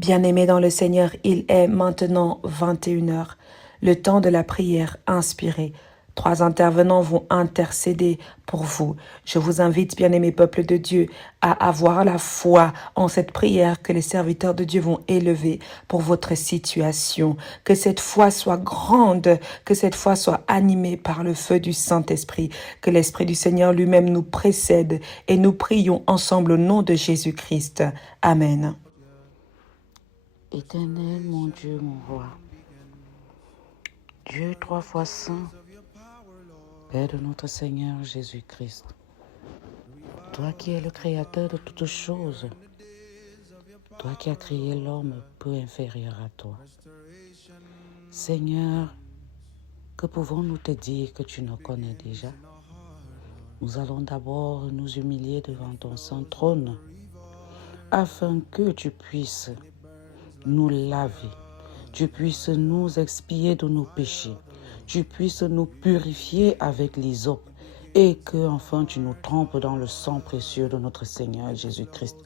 Bien-aimés dans le Seigneur, il est maintenant 21 heures, le temps de la prière inspirée. 3 intervenants vont intercéder pour vous. Je vous invite, bien-aimés peuple de Dieu, à avoir la foi en cette prière que les serviteurs de Dieu vont élever pour votre situation. Que cette foi soit grande, que cette foi soit animée par le feu du Saint-Esprit, que l'Esprit du Seigneur lui-même nous précède et nous prions ensemble au nom de Jésus-Christ. Amen. Éternel, mon Dieu, mon roi, Dieu 3 fois saint, Père de notre Seigneur Jésus-Christ, toi qui es le créateur de toutes choses, toi qui as créé l'homme peu inférieur à toi. Seigneur, que pouvons-nous te dire que tu nous connais déjà? Nous allons d'abord nous humilier devant ton saint trône, afin que tu puisses nous laver, tu puisses nous expier de nos péchés, tu puisses nous purifier avec l'hysope et que enfin tu nous trempes dans le sang précieux de notre Seigneur Jésus-Christ.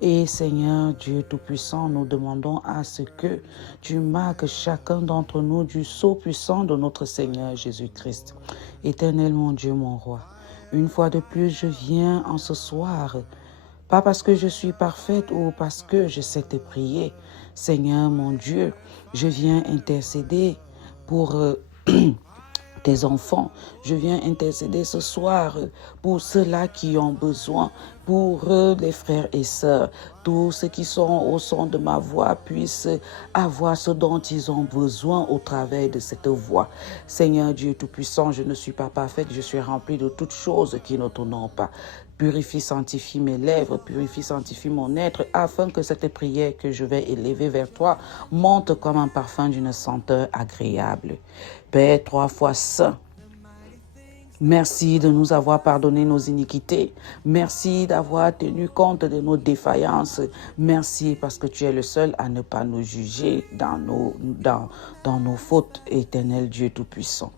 Et Seigneur Dieu Tout-Puissant, nous demandons à ce que tu marques chacun d'entre nous du sceau puissant de notre Seigneur Jésus-Christ. Éternel mon Dieu, mon roi, une fois de plus je viens en ce soir, pas parce que je suis parfaite ou parce que je sais te prier. Seigneur mon Dieu, je viens intercéder pour tes enfants. Je viens intercéder ce soir pour ceux-là qui ont besoin, pour les frères et sœurs. Tous ceux qui sont au son de ma voix puissent avoir ce dont ils ont besoin au travers de cette voix. Seigneur Dieu Tout-Puissant, je ne suis pas parfaite, je suis remplie de toutes choses qui ne t'honorent pas. Purifie, sanctifie mes lèvres, purifie, sanctifie mon être, afin que cette prière que je vais élever vers toi monte comme un parfum d'une senteur agréable. Père 3 fois saint, merci de nous avoir pardonné nos iniquités. Merci d'avoir tenu compte de nos défaillances. Merci parce que tu es le seul à ne pas nous juger dans nos fautes, éternel Dieu Tout-Puissant.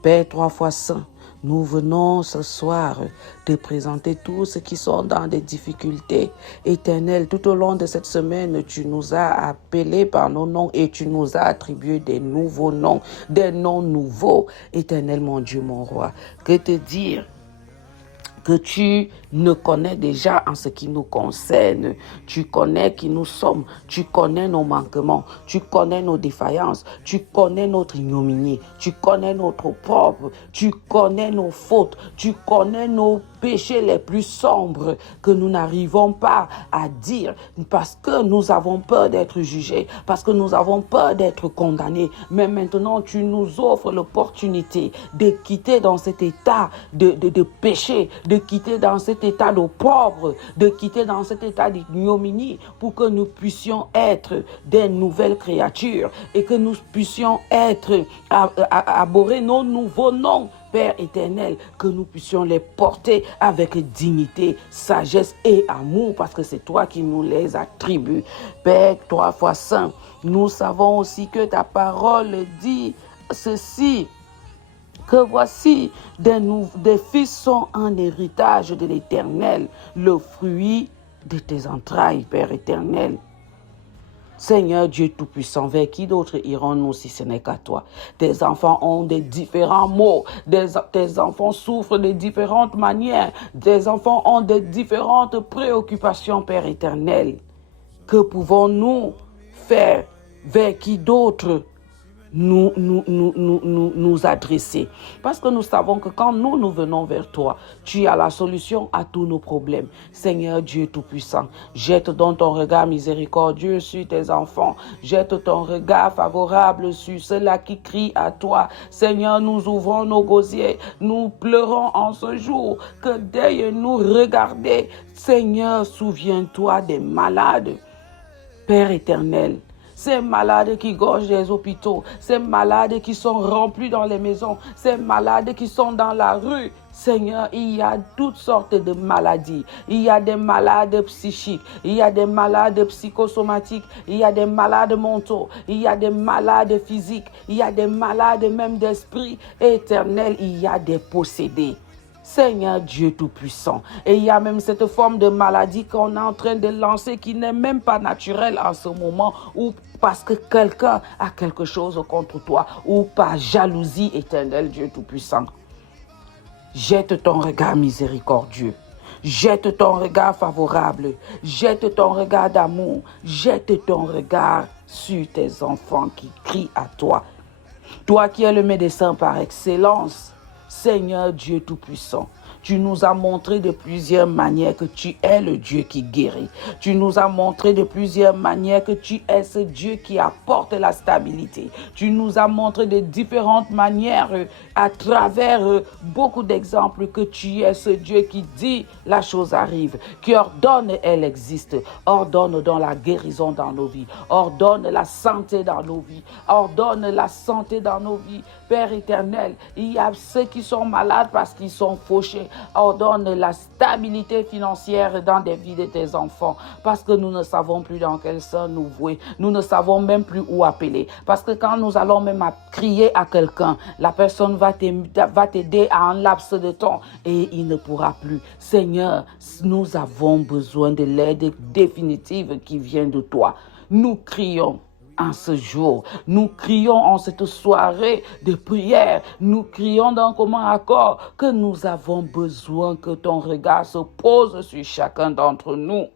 Père 3 fois saint, nous venons ce soir te présenter tous ceux qui sont dans des difficultés. Éternel, tout au long de cette semaine, tu nous as appelés par nos noms et tu nous as attribué des nouveaux noms, des noms nouveaux. Éternel, mon Dieu, mon roi, que te dire que tu nous connais déjà en ce qui nous concerne. Tu connais qui nous sommes, tu connais nos manquements, tu connais nos défaillances, tu connais notre ignominie, tu connais notre propre, tu connais nos fautes, tu connais nos péchés les plus sombres que nous n'arrivons pas à dire parce que nous avons peur d'être jugés, parce que nous avons peur d'être condamnés. Mais maintenant, tu nous offres l'opportunité de quitter dans cet état de péché, de quitter dans cet état de pauvre, de quitter dans cet état d'ignominie pour que nous puissions être des nouvelles créatures et que nous puissions être abhorrer nos nouveaux noms. Père éternel, que nous puissions les porter avec dignité, sagesse et amour, parce que c'est toi qui nous les attribues. Père 3 fois saint, nous savons aussi que ta parole dit ceci, que voici, des fils sont un héritage de l'Éternel, le fruit de tes entrailles, Père éternel. Seigneur Dieu Tout-Puissant, vers qui d'autre irons-nous si ce n'est qu'à toi? Tes enfants ont des différents maux, tes enfants souffrent de différentes manières, tes enfants ont de différentes préoccupations, Père éternel. Que pouvons-nous faire? Vers qui d'autre nous adresser? Parce que nous savons que quand nous venons vers toi, tu as la solution à tous nos problèmes. Seigneur Dieu Tout-Puissant, jette donc ton regard miséricordieux sur tes enfants, jette ton regard favorable sur ceux-là qui crient à toi. Seigneur, nous ouvrons nos gosiers, nous pleurons en ce jour, que daigne nous regarder. Seigneur, souviens-toi des malades. Père éternel, ces malades qui gorgent les hôpitaux, ces malades qui sont remplis dans les maisons, ces malades qui sont dans la rue. Seigneur, il y a toutes sortes de maladies. Il y a des malades psychiques, il y a des malades psychosomatiques, il y a des malades mentaux, il y a des malades physiques, il y a des malades même d'esprit. Éternel, il y a des possédés. Seigneur Dieu Tout-Puissant. Et il y a même cette forme de maladie qu'on est en train de lancer qui n'est même pas naturelle en ce moment, ou parce que quelqu'un a quelque chose contre toi, ou par jalousie, Éternel Dieu Tout-Puissant. Jette ton regard miséricordieux. Jette ton regard favorable. Jette ton regard d'amour. Jette ton regard sur tes enfants qui crient à toi. Toi qui es le médecin par excellence, Seigneur Dieu Tout-Puissant, tu nous as montré de plusieurs manières que tu es le Dieu qui guérit. Tu nous as montré de plusieurs manières que tu es ce Dieu qui apporte la stabilité. Tu nous as montré de différentes manières à travers beaucoup d'exemples que tu es ce Dieu qui dit la chose arrive, qui ordonne, elle existe. Ordonne dans la guérison dans nos vies. Ordonne la santé dans nos vies. Ordonne la santé dans nos vies. Père éternel, il y a ceux qui sont malades parce qu'ils sont fauchés. Ordonne la stabilité financière dans des vies de tes enfants, parce que nous ne savons plus dans quel sens nous vouer. Nous ne savons même plus où appeler. Parce que quand nous allons même crier à quelqu'un, la personne va t'aider à un laps de temps et il ne pourra plus. Seigneur, nous avons besoin de l'aide définitive qui vient de toi. Nous crions en ce jour, nous crions en cette soirée de prière, nous crions d'un commun accord que nous avons besoin que ton regard se pose sur chacun d'entre nous.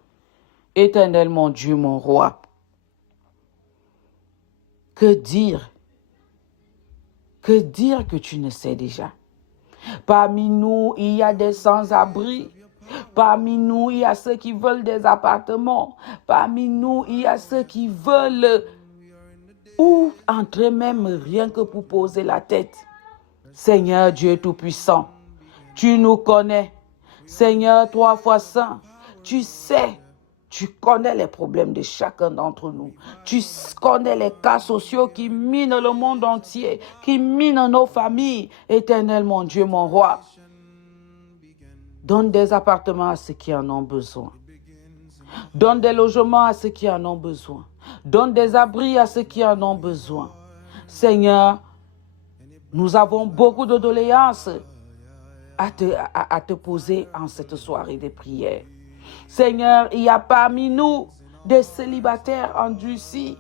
Éternel mon Dieu, mon roi, que dire que tu ne sais déjà? Parmi nous, il y a des sans-abri. Parmi nous, il y a ceux qui veulent des appartements. Parmi nous, il y a ceux qui veulent ou entrer même rien que pour poser la tête. Seigneur Dieu Tout-Puissant, tu nous connais. Seigneur, 3 fois saint, tu sais, tu connais les problèmes de chacun d'entre nous. Tu connais les cas sociaux qui minent le monde entier, qui minent nos familles. Éternel mon Dieu, mon roi, donne des appartements à ceux qui en ont besoin. Donne des logements à ceux qui en ont besoin. Donne des abris à ceux qui en ont besoin. Seigneur, nous avons beaucoup de doléances à te poser en cette soirée de prière. Seigneur, il y a parmi nous des célibataires endurcis.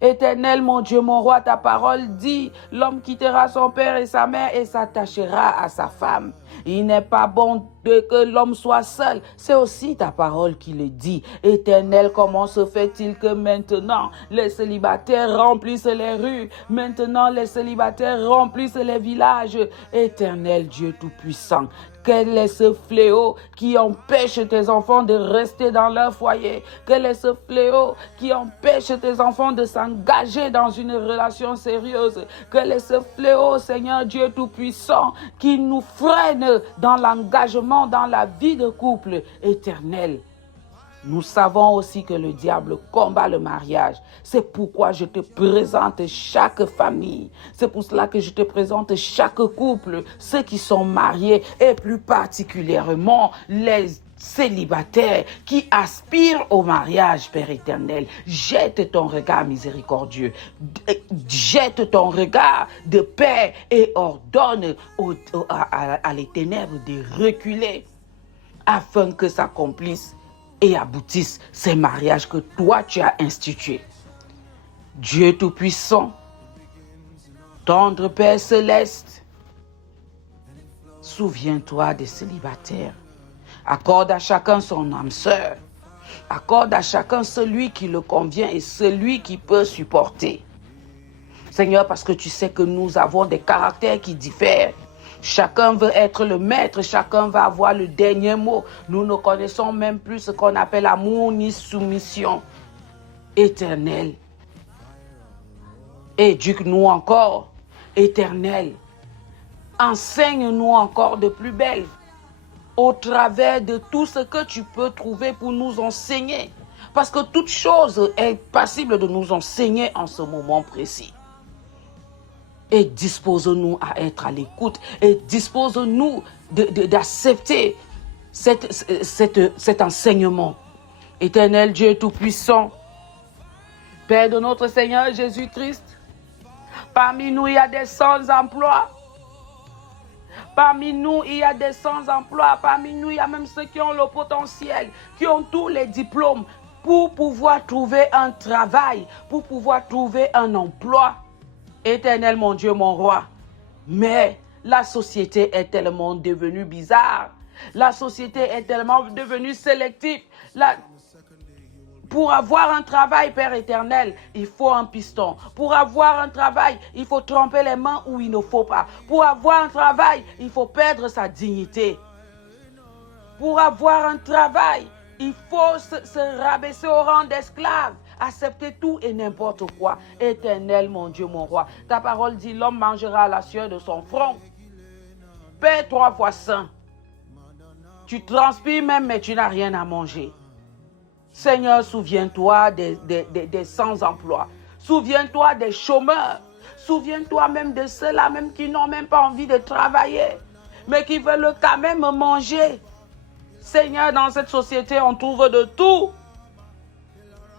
Éternel, mon Dieu, mon roi, ta parole dit, l'homme quittera son père et sa mère et s'attachera à sa femme. Il n'est pas bon que l'homme soit seul. C'est aussi ta parole qui le dit. Éternel, comment se fait-il que maintenant les célibataires remplissent les rues, maintenant les célibataires remplissent les villages? Éternel Dieu Tout-Puissant, quel est ce fléau qui empêche tes enfants de rester dans leur foyer? Quel est ce fléau qui empêche tes enfants de s'engager dans une relation sérieuse? Quel est ce fléau, Seigneur Dieu Tout-Puissant, qui nous freine dans l'engagement, dans la vie de couple éternel? Nous savons aussi que le diable combat le mariage. C'est pourquoi je te présente chaque famille. C'est pour cela que je te présente chaque couple, ceux qui sont mariés et plus particulièrement les célibataires qui aspirent au mariage, Père éternel. Jette ton regard miséricordieux. Jette ton regard de paix et ordonne à les ténèbres de reculer afin que s'accomplisse et aboutissent ces mariages que toi tu as institués. Dieu Tout-Puissant, tendre Père Céleste, souviens-toi des célibataires. Accorde à chacun son âme sœur. Accorde à chacun celui qui le convient et celui qui peut supporter. Seigneur, parce que tu sais que nous avons des caractères qui diffèrent. Chacun veut être le maître, chacun va avoir le dernier mot. Nous ne connaissons même plus ce qu'on appelle amour ni soumission. Éternel, éduque-nous encore, Éternel. Enseigne-nous encore de plus belle au travers de tout ce que tu peux trouver pour nous enseigner. Parce que toute chose est passible de nous enseigner en ce moment précis. Et dispose-nous à être à l'écoute. Et dispose-nous d'accepter cet enseignement. Éternel Dieu Tout-Puissant, Père de notre Seigneur Jésus-Christ, parmi nous il y a des sans-emploi. Parmi nous, il y a des sans-emploi. Parmi nous, il y a même ceux qui ont le potentiel, qui ont tous les diplômes pour pouvoir trouver un travail, pour pouvoir trouver un emploi. Éternel, mon Dieu, mon roi. Mais la société est tellement devenue bizarre. La société est tellement devenue sélective. Pour avoir un travail, Père éternel, il faut un piston. Pour avoir un travail, il faut tremper les mains où il ne faut pas. Pour avoir un travail, il faut perdre sa dignité. Pour avoir un travail, il faut se rabaisser au rang d'esclave, accepter tout et n'importe quoi. Éternel, mon Dieu, mon roi, ta parole dit, l'homme mangera la sueur de son front. Père 3 fois saint, tu transpires même, mais tu n'as rien à manger. Seigneur, souviens-toi des sans-emploi. Souviens-toi des chômeurs. Souviens-toi même de ceux-là même qui n'ont même pas envie de travailler, mais qui veulent quand même manger. Seigneur, dans cette société, on trouve de tout.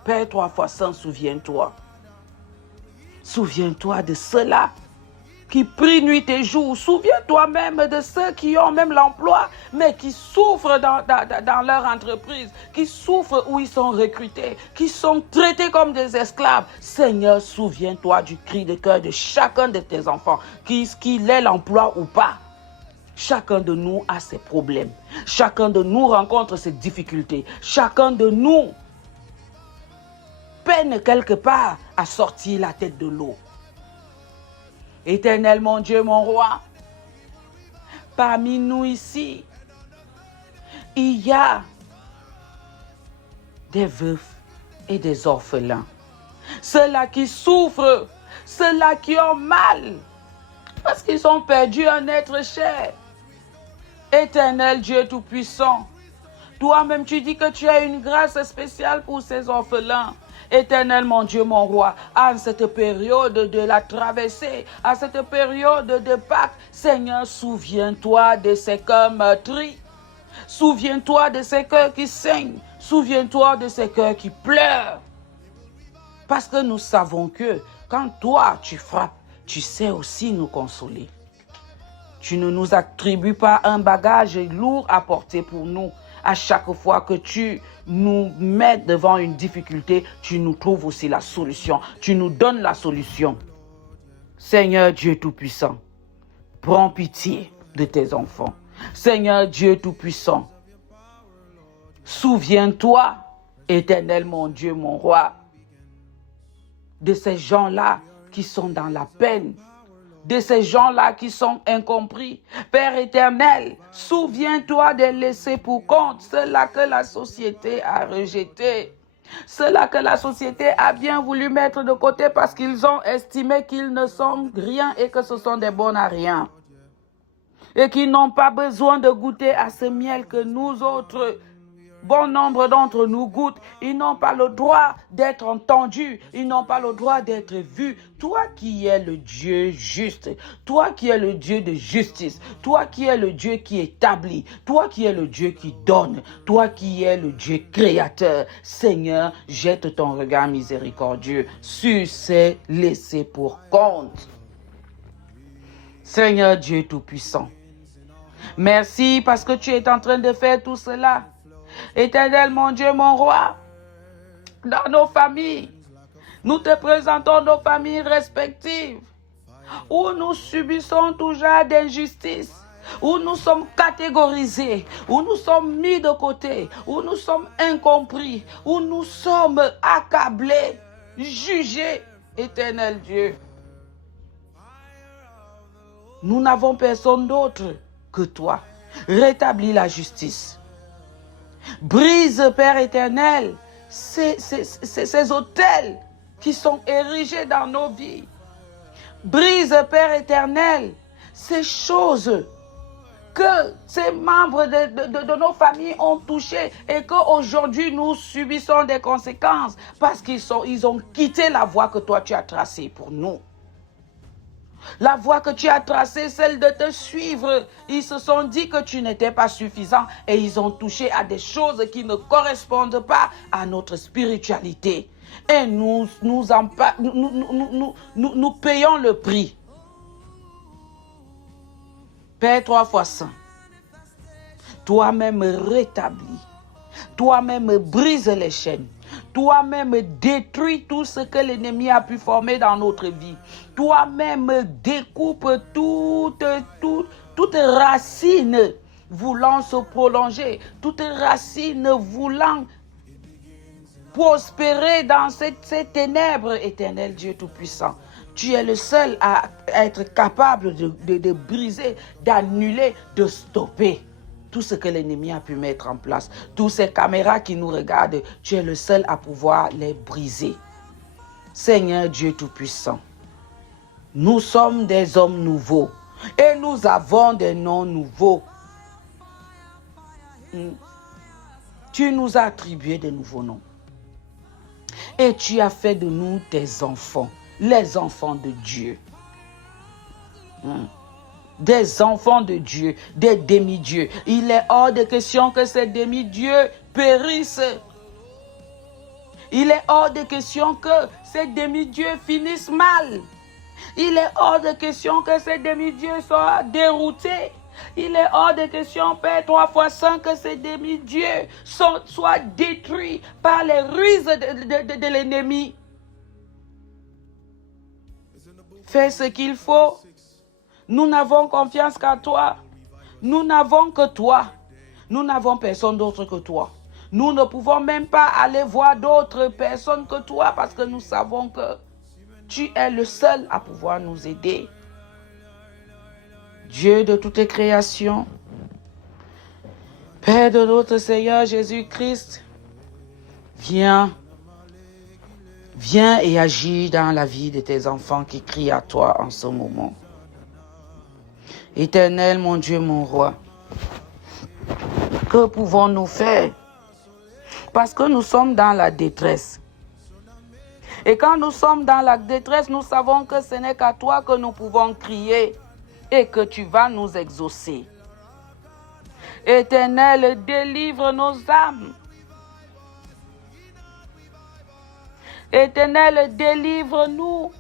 Père 3 fois saint, souviens-toi. Souviens-toi de ceux-là qui prient nuit et jour. Souviens-toi même de ceux qui ont même l'emploi, mais qui souffrent dans leur entreprise, qui souffrent où ils sont recrutés, qui sont traités comme des esclaves. Seigneur, souviens-toi du cri de cœur de chacun de tes enfants, qu'il ait l'emploi ou pas. Chacun de nous a ses problèmes. Chacun de nous rencontre ses difficultés. Chacun de nous peine quelque part à sortir la tête de l'eau. Éternel, mon Dieu, mon roi, parmi nous ici, il y a des veufs et des orphelins. Ceux-là qui souffrent, ceux-là qui ont mal, parce qu'ils ont perdu un être cher. Éternel Dieu Tout-Puissant, toi-même tu dis que tu as une grâce spéciale pour ces orphelins. Éternel, mon Dieu, mon roi, à cette période de la traversée, à cette période de Pâques, Seigneur, souviens-toi de ces cœurs meurtris. Souviens-toi de ces cœurs qui saignent. Souviens-toi de ces cœurs qui pleurent. Parce que nous savons que quand toi, tu frappes, tu sais aussi nous consoler. Tu ne nous attribues pas un bagage lourd à porter pour nous. À chaque fois que tu nous mets devant une difficulté, tu nous trouves aussi la solution. Tu nous donnes la solution. Seigneur Dieu Tout-Puissant, prends pitié de tes enfants. Seigneur Dieu Tout-Puissant, souviens-toi, éternel mon Dieu, mon roi, de ces gens-là qui sont dans la peine, de ces gens-là qui sont incompris. Père éternel, souviens-toi de laisser pour compte ceux-là que la société a rejeté. Ceux-là que la société a bien voulu mettre de côté parce qu'ils ont estimé qu'ils ne sont rien et que ce sont des bons à rien. Et qui n'ont pas besoin de goûter à ce miel que nous autres, bon nombre d'entre nous goûtent. Ils n'ont pas le droit d'être entendus. Ils n'ont pas le droit d'être vus. Toi qui es le Dieu juste, toi qui es le Dieu de justice, toi qui es le Dieu qui établit, toi qui es le Dieu qui donne, toi qui es le Dieu créateur, Seigneur, jette ton regard miséricordieux sur ces laissés pour compte. Seigneur Dieu Tout-Puissant, merci parce que tu es en train de faire tout cela. Éternel, mon Dieu, mon roi, dans nos familles, nous te présentons nos familles respectives, où nous subissons tout genre d'injustice, où nous sommes catégorisés, où nous sommes mis de côté, où nous sommes incompris, où nous sommes accablés, jugés. Éternel Dieu, nous n'avons personne d'autre que toi. Rétablis la justice. Brise, Père éternel, ces autels qui sont érigés dans nos vies. Brise, Père éternel, ces choses que ces membres de nos familles ont touchées et qu'aujourd'hui nous subissons des conséquences parce qu'ils ont quitté la voie que toi tu as tracée pour nous. La voie que tu as tracée, celle de te suivre. Ils se sont dit que tu n'étais pas suffisant et ils ont touché à des choses qui ne correspondent pas à notre spiritualité. Et nous payons le prix. Père 3 fois saint, toi-même rétablis, toi-même brise les chaînes, toi-même détruis tout ce que l'ennemi a pu former dans notre vie, toi-même découpe toute racine voulant se prolonger, toute racine voulant prospérer dans ces ténèbres, éternel Dieu Tout-Puissant. Tu es le seul à être capable de briser, d'annuler, de stopper tout ce que l'ennemi a pu mettre en place. Toutes ces caméras qui nous regardent, tu es le seul à pouvoir les briser. Seigneur Dieu Tout-Puissant, nous sommes des hommes nouveaux et nous avons des noms nouveaux. Tu nous as attribué de nouveaux noms. Et tu as fait de nous tes enfants, les enfants de Dieu. Des enfants de Dieu, des demi-dieux. Il est hors de question que ces demi-dieux périssent. Il est hors de question que ces demi-dieux finissent mal. Il est hors de question que ces demi-dieux soient déroutés. Il est hors de question, Père 3 fois saint, que ces demi-dieux soient détruits par les ruses de l'ennemi. Fais ce qu'il faut. Nous n'avons confiance qu'à toi. Nous n'avons que toi. Nous n'avons personne d'autre que toi. Nous ne pouvons même pas aller voir d'autres personnes que toi parce que nous savons que tu es le seul à pouvoir nous aider. Dieu de toutes créations, Père de notre Seigneur Jésus-Christ, viens et agis dans la vie de tes enfants qui crient à toi en ce moment. Éternel, mon Dieu, mon roi, que pouvons-nous faire? Parce que nous sommes dans la détresse. Et quand nous sommes dans la détresse, nous savons que ce n'est qu'à toi que nous pouvons crier et que tu vas nous exaucer. Éternel, délivre nos âmes. Éternel, délivre-nous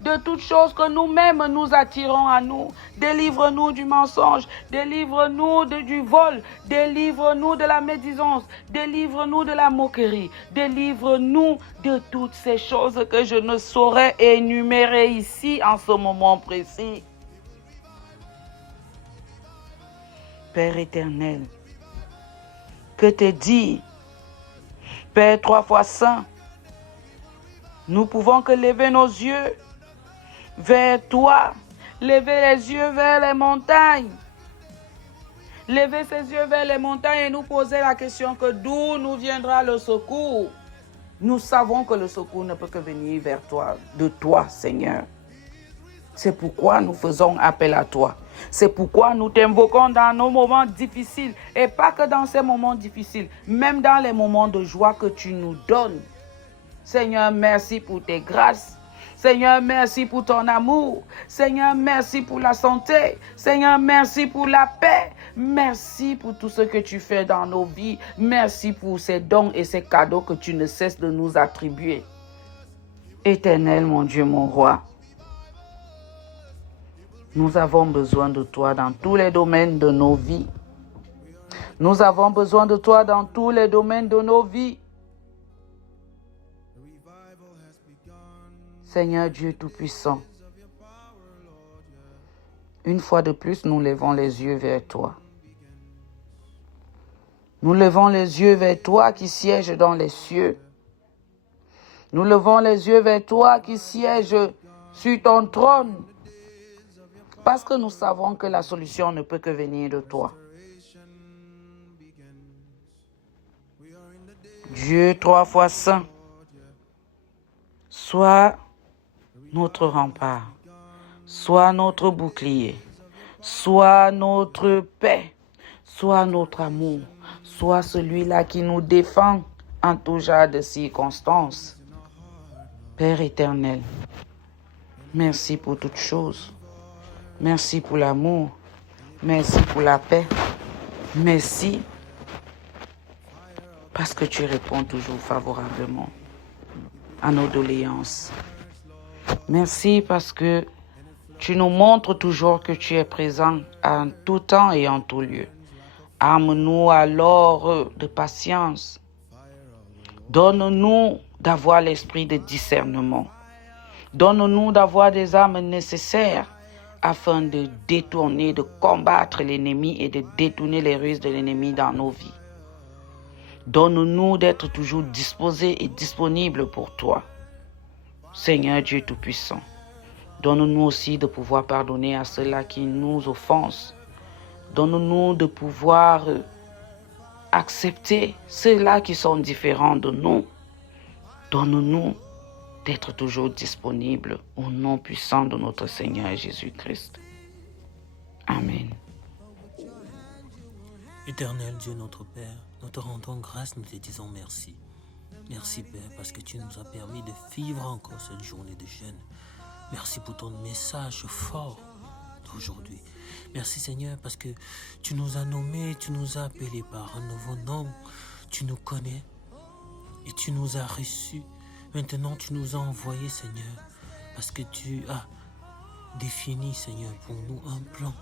de toutes choses que nous-mêmes nous attirons à nous. Délivre-nous du mensonge, délivre-nous du vol, délivre-nous de la médisance, délivre-nous de la moquerie, délivre-nous de toutes ces choses que je ne saurais énumérer ici en ce moment précis. Père éternel, que te dire, Père 3 fois saint, nous pouvons que lever nos yeux vers toi, lever les yeux vers les montagnes, lever ses yeux vers les montagnes et nous poser la question que d'où nous viendra le secours. Nous savons que le secours ne peut que venir vers toi, de toi, Seigneur. C'est pourquoi nous faisons appel à toi. C'est pourquoi nous t'invoquons dans nos moments difficiles. Et pas que dans ces moments difficiles, même dans les moments de joie que tu nous donnes. Seigneur, merci pour tes grâces. Seigneur, merci pour ton amour. Seigneur, merci pour la santé. Seigneur, merci pour la paix. Merci pour tout ce que tu fais dans nos vies. Merci pour ces dons et ces cadeaux que tu ne cesses de nous attribuer. Éternel, mon Dieu, mon roi, nous avons besoin de toi dans tous les domaines de nos vies. Nous avons besoin de toi dans tous les domaines de nos vies. Seigneur Dieu Tout-Puissant, une fois de plus, nous levons les yeux vers toi. Nous levons les yeux vers toi qui siège dans les cieux. Nous levons les yeux vers toi qui siège sur ton trône. Parce que nous savons que la solution ne peut que venir de toi. Dieu 3 fois saint, sois notre rempart, sois notre bouclier, sois notre paix, sois notre amour, sois celui-là qui nous défend en tout genre de circonstances. Père éternel, merci pour toutes choses. Merci pour l'amour. Merci pour la paix. Merci parce que tu réponds toujours favorablement à nos doléances. Merci parce que Tu nous montres toujours que tu es présent en tout temps et en tout lieu. Arme-nous alors de patience. Donne-nous d'avoir l'esprit de discernement. Donne-nous d'avoir des armes nécessaires afin de détourner, de combattre l'ennemi et de détourner les ruses de l'ennemi dans nos vies. Donne-nous d'être toujours disposés et disponibles pour toi. Seigneur Dieu Tout-Puissant, donne-nous aussi de pouvoir pardonner à ceux-là qui nous offensent. Donne-nous de pouvoir accepter ceux-là qui sont différents de nous. Donne-nous d'être toujours disponibles au nom puissant de notre Seigneur Jésus-Christ. Amen. Éternel Dieu notre Père, nous te rendons grâce, nous te disons merci. Merci Père parce que tu nous as permis de vivre encore cette journée de jeûne. Merci pour ton message fort d'aujourd'hui. Merci Seigneur parce que tu nous as nommés, tu nous as appelés par un nouveau nom. Tu nous connais et tu nous as reçus. Maintenant tu nous as envoyés Seigneur parce que tu as défini Seigneur pour nous un plan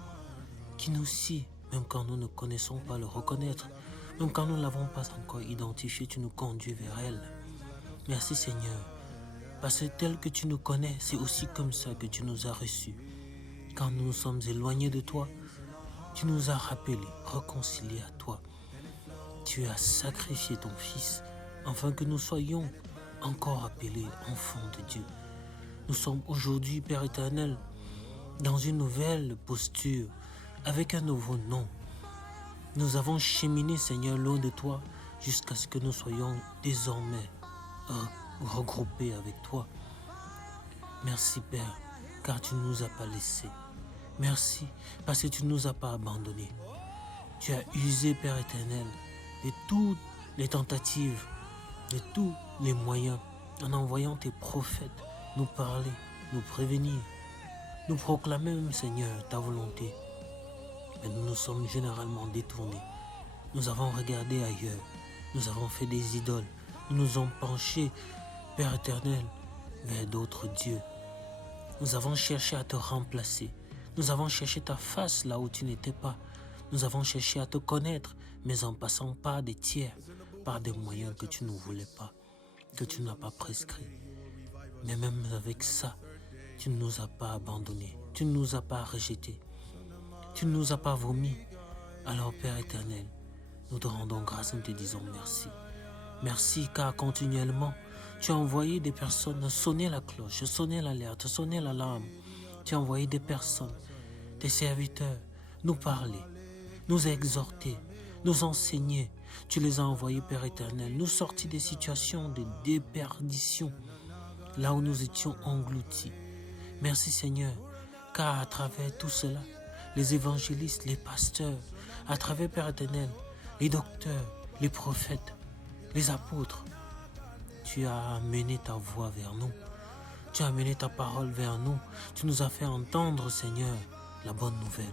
qui nous scie. Même quand nous ne connaissons pas le reconnaître, même quand nous ne l'avons pas encore identifié, tu nous conduis vers elle. Merci Seigneur, parce que tel que tu nous connais, c'est aussi comme ça que tu nous as reçus. Quand nous nous sommes éloignés de toi, tu nous as rappelés, réconciliés à toi. Tu as sacrifié ton Fils, afin que nous soyons encore appelés enfants de Dieu. Nous sommes aujourd'hui, Père éternel, dans une nouvelle posture, avec un nouveau nom. Nous avons cheminé, Seigneur, loin de toi, jusqu'à ce que nous soyons désormais regroupés avec toi. Merci, Père, car tu ne nous as pas laissés. Merci, parce que tu ne nous as pas abandonnés. Tu as usé, Père éternel, de toutes les tentatives, de tous les moyens, en envoyant tes prophètes nous parler, nous prévenir, nous proclamer même, Seigneur, ta volonté. Mais nous nous sommes généralement détournés. Nous avons regardé ailleurs. Nous avons fait des idoles. Nous nous sommes penchés, Père éternel, vers d'autres dieux. Nous avons cherché à te remplacer. Nous avons cherché ta face là où tu n'étais pas. Nous avons cherché à te connaître, mais en passant par des tiers, par des moyens que tu ne voulais pas, que tu n'as pas prescrits. Mais même avec ça, tu ne nous as pas abandonnés. Tu ne nous as pas rejetés. Tu ne nous as pas vomi. Alors Père éternel, nous te rendons grâce, nous te disons merci. Merci car continuellement, tu as envoyé des personnes sonner la cloche, sonner l'alerte, sonner l'alarme. Tu as envoyé des personnes, des serviteurs, nous parler, nous exhorter, nous enseigner. Tu les as envoyés, Père éternel, nous sortir des situations de déperdition, là où nous étions engloutis. Merci Seigneur, car à travers tout cela, les évangélistes, les pasteurs, à travers Père éternel, les docteurs, les prophètes, les apôtres, tu as amené ta voix vers nous. Tu as amené ta parole vers nous. Tu nous as fait entendre, Seigneur, la bonne nouvelle.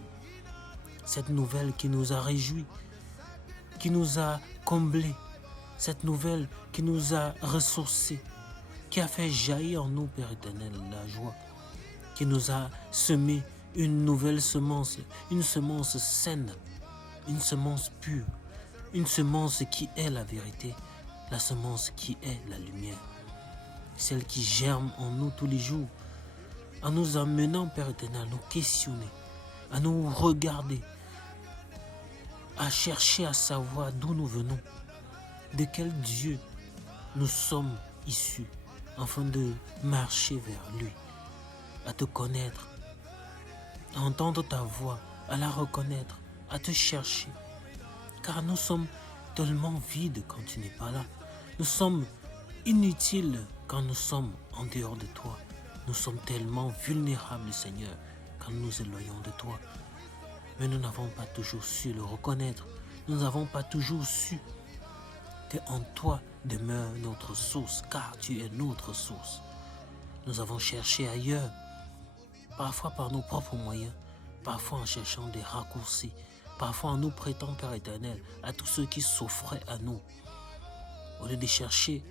Cette nouvelle qui nous a réjouis, qui nous a comblés. Cette nouvelle qui nous a ressourcés, qui a fait jaillir en nous, Père éternel, la joie, qui nous a semé une nouvelle semence, une semence saine, une semence pure, une semence qui est la vérité, la semence qui est la lumière, celle qui germe en nous tous les jours, en nous amenant, Père éternel, à nous questionner, à nous regarder, à chercher à savoir d'où nous venons, de quel Dieu nous sommes issus, afin de marcher vers lui, à te connaître, à entendre ta voix, à la reconnaître, à te chercher. Car nous sommes tellement vides quand tu n'es pas là. Nous sommes inutiles quand nous sommes en dehors de toi. Nous sommes tellement vulnérables, Seigneur, quand nous nous éloignons de toi. Mais nous n'avons pas toujours su le reconnaître. Nous n'avons pas toujours su qu'en toi demeure notre source, car tu es notre source. Nous avons cherché ailleurs, parfois par nos propres moyens, parfois en cherchant des raccourcis, parfois en nous prêtant, Père éternel, à tous ceux qui s'offraient à nous. Au lieu de chercher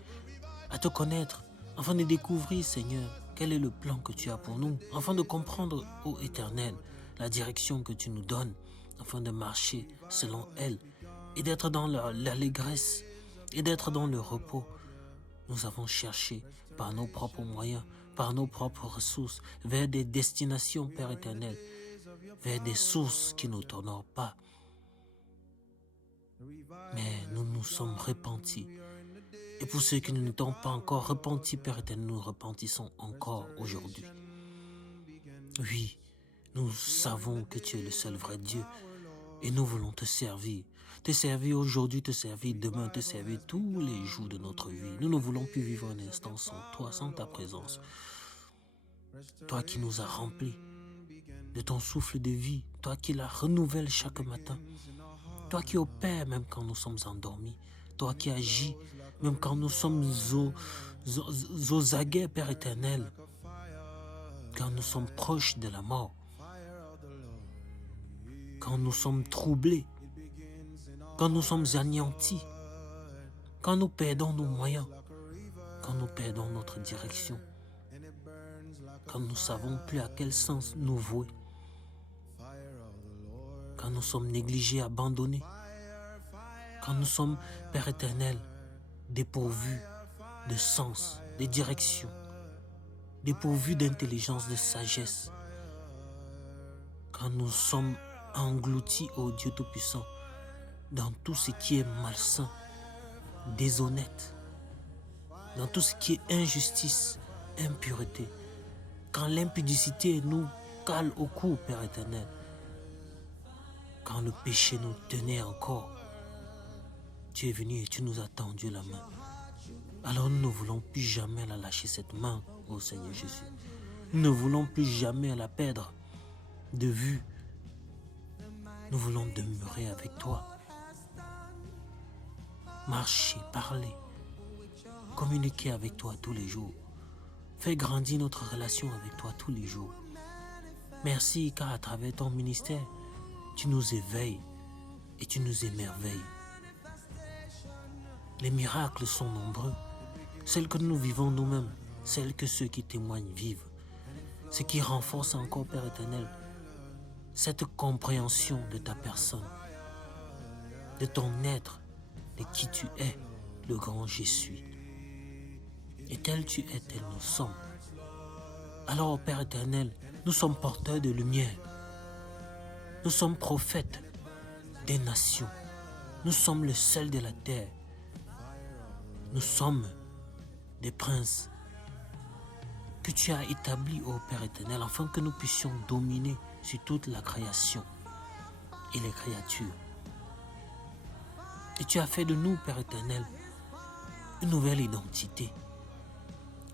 à te connaître, afin de découvrir, Seigneur, Quel est le plan que tu as pour nous, afin de comprendre, ô Éternel, la direction que tu nous donnes, afin de marcher selon elle et d'être dans l'allégresse et d'être dans le repos. Nous avons cherché par nos propres moyens, par nos propres ressources, vers des destinations, Père éternel, vers des sources qui ne t'honorent pas. Mais nous nous sommes repentis. Et pour ceux qui ne t'ont pas encore repentis, Père éternel, nous repentissons encore aujourd'hui. Oui, nous savons que tu es le seul vrai Dieu et nous voulons te servir. Te servir aujourd'hui, te servir demain, te servir tous les jours de notre vie. Nous ne voulons plus vivre un instant sans toi, sans ta présence. Toi qui nous as remplis de ton souffle de vie, toi qui la renouvelles chaque matin, toi qui opères même quand nous sommes endormis, toi qui agis même quand nous sommes aux aguets, Père éternel, quand nous sommes proches de la mort, quand nous sommes troublés, quand nous sommes anéantis, quand nous perdons nos moyens, quand nous perdons notre direction, quand nous ne savons plus à quel sens nous vouer, quand nous sommes négligés, abandonnés, quand nous sommes, Père éternel, dépourvus de sens, de direction, dépourvus d'intelligence, de sagesse, quand nous sommes engloutis, ô Dieu Tout-Puissant, dans tout ce qui est malsain, déshonnête, dans tout ce qui est injustice, impureté, quand l'impudicité nous cale au cou, Père éternel, quand le péché nous tenait encore, tu es venu et tu nous as tendu la main. Alors nous ne voulons plus jamais la lâcher cette main, ô Seigneur Jésus. Nous ne voulons plus jamais la perdre de vue. Nous voulons demeurer avec toi. Marcher, parler, communiquer avec toi tous les jours. Fais grandir notre relation avec toi tous les jours. Merci car à travers ton ministère, tu nous éveilles et tu nous émerveilles. Les miracles sont nombreux, celles que nous vivons nous-mêmes, celles que ceux qui témoignent vivent. Ce qui renforce encore, Père éternel, cette compréhension de ta personne, de ton être, de qui tu es, le grand je suis. Et tel tu es, tel nous sommes. Alors, Père éternel, nous sommes porteurs de lumière. Nous sommes prophètes des nations. Nous sommes le sel de la terre. Nous sommes des princes que tu as établis, ô Père éternel, afin que nous puissions dominer sur toute la création et les créatures. Et tu as fait de nous, Père éternel, une nouvelle identité,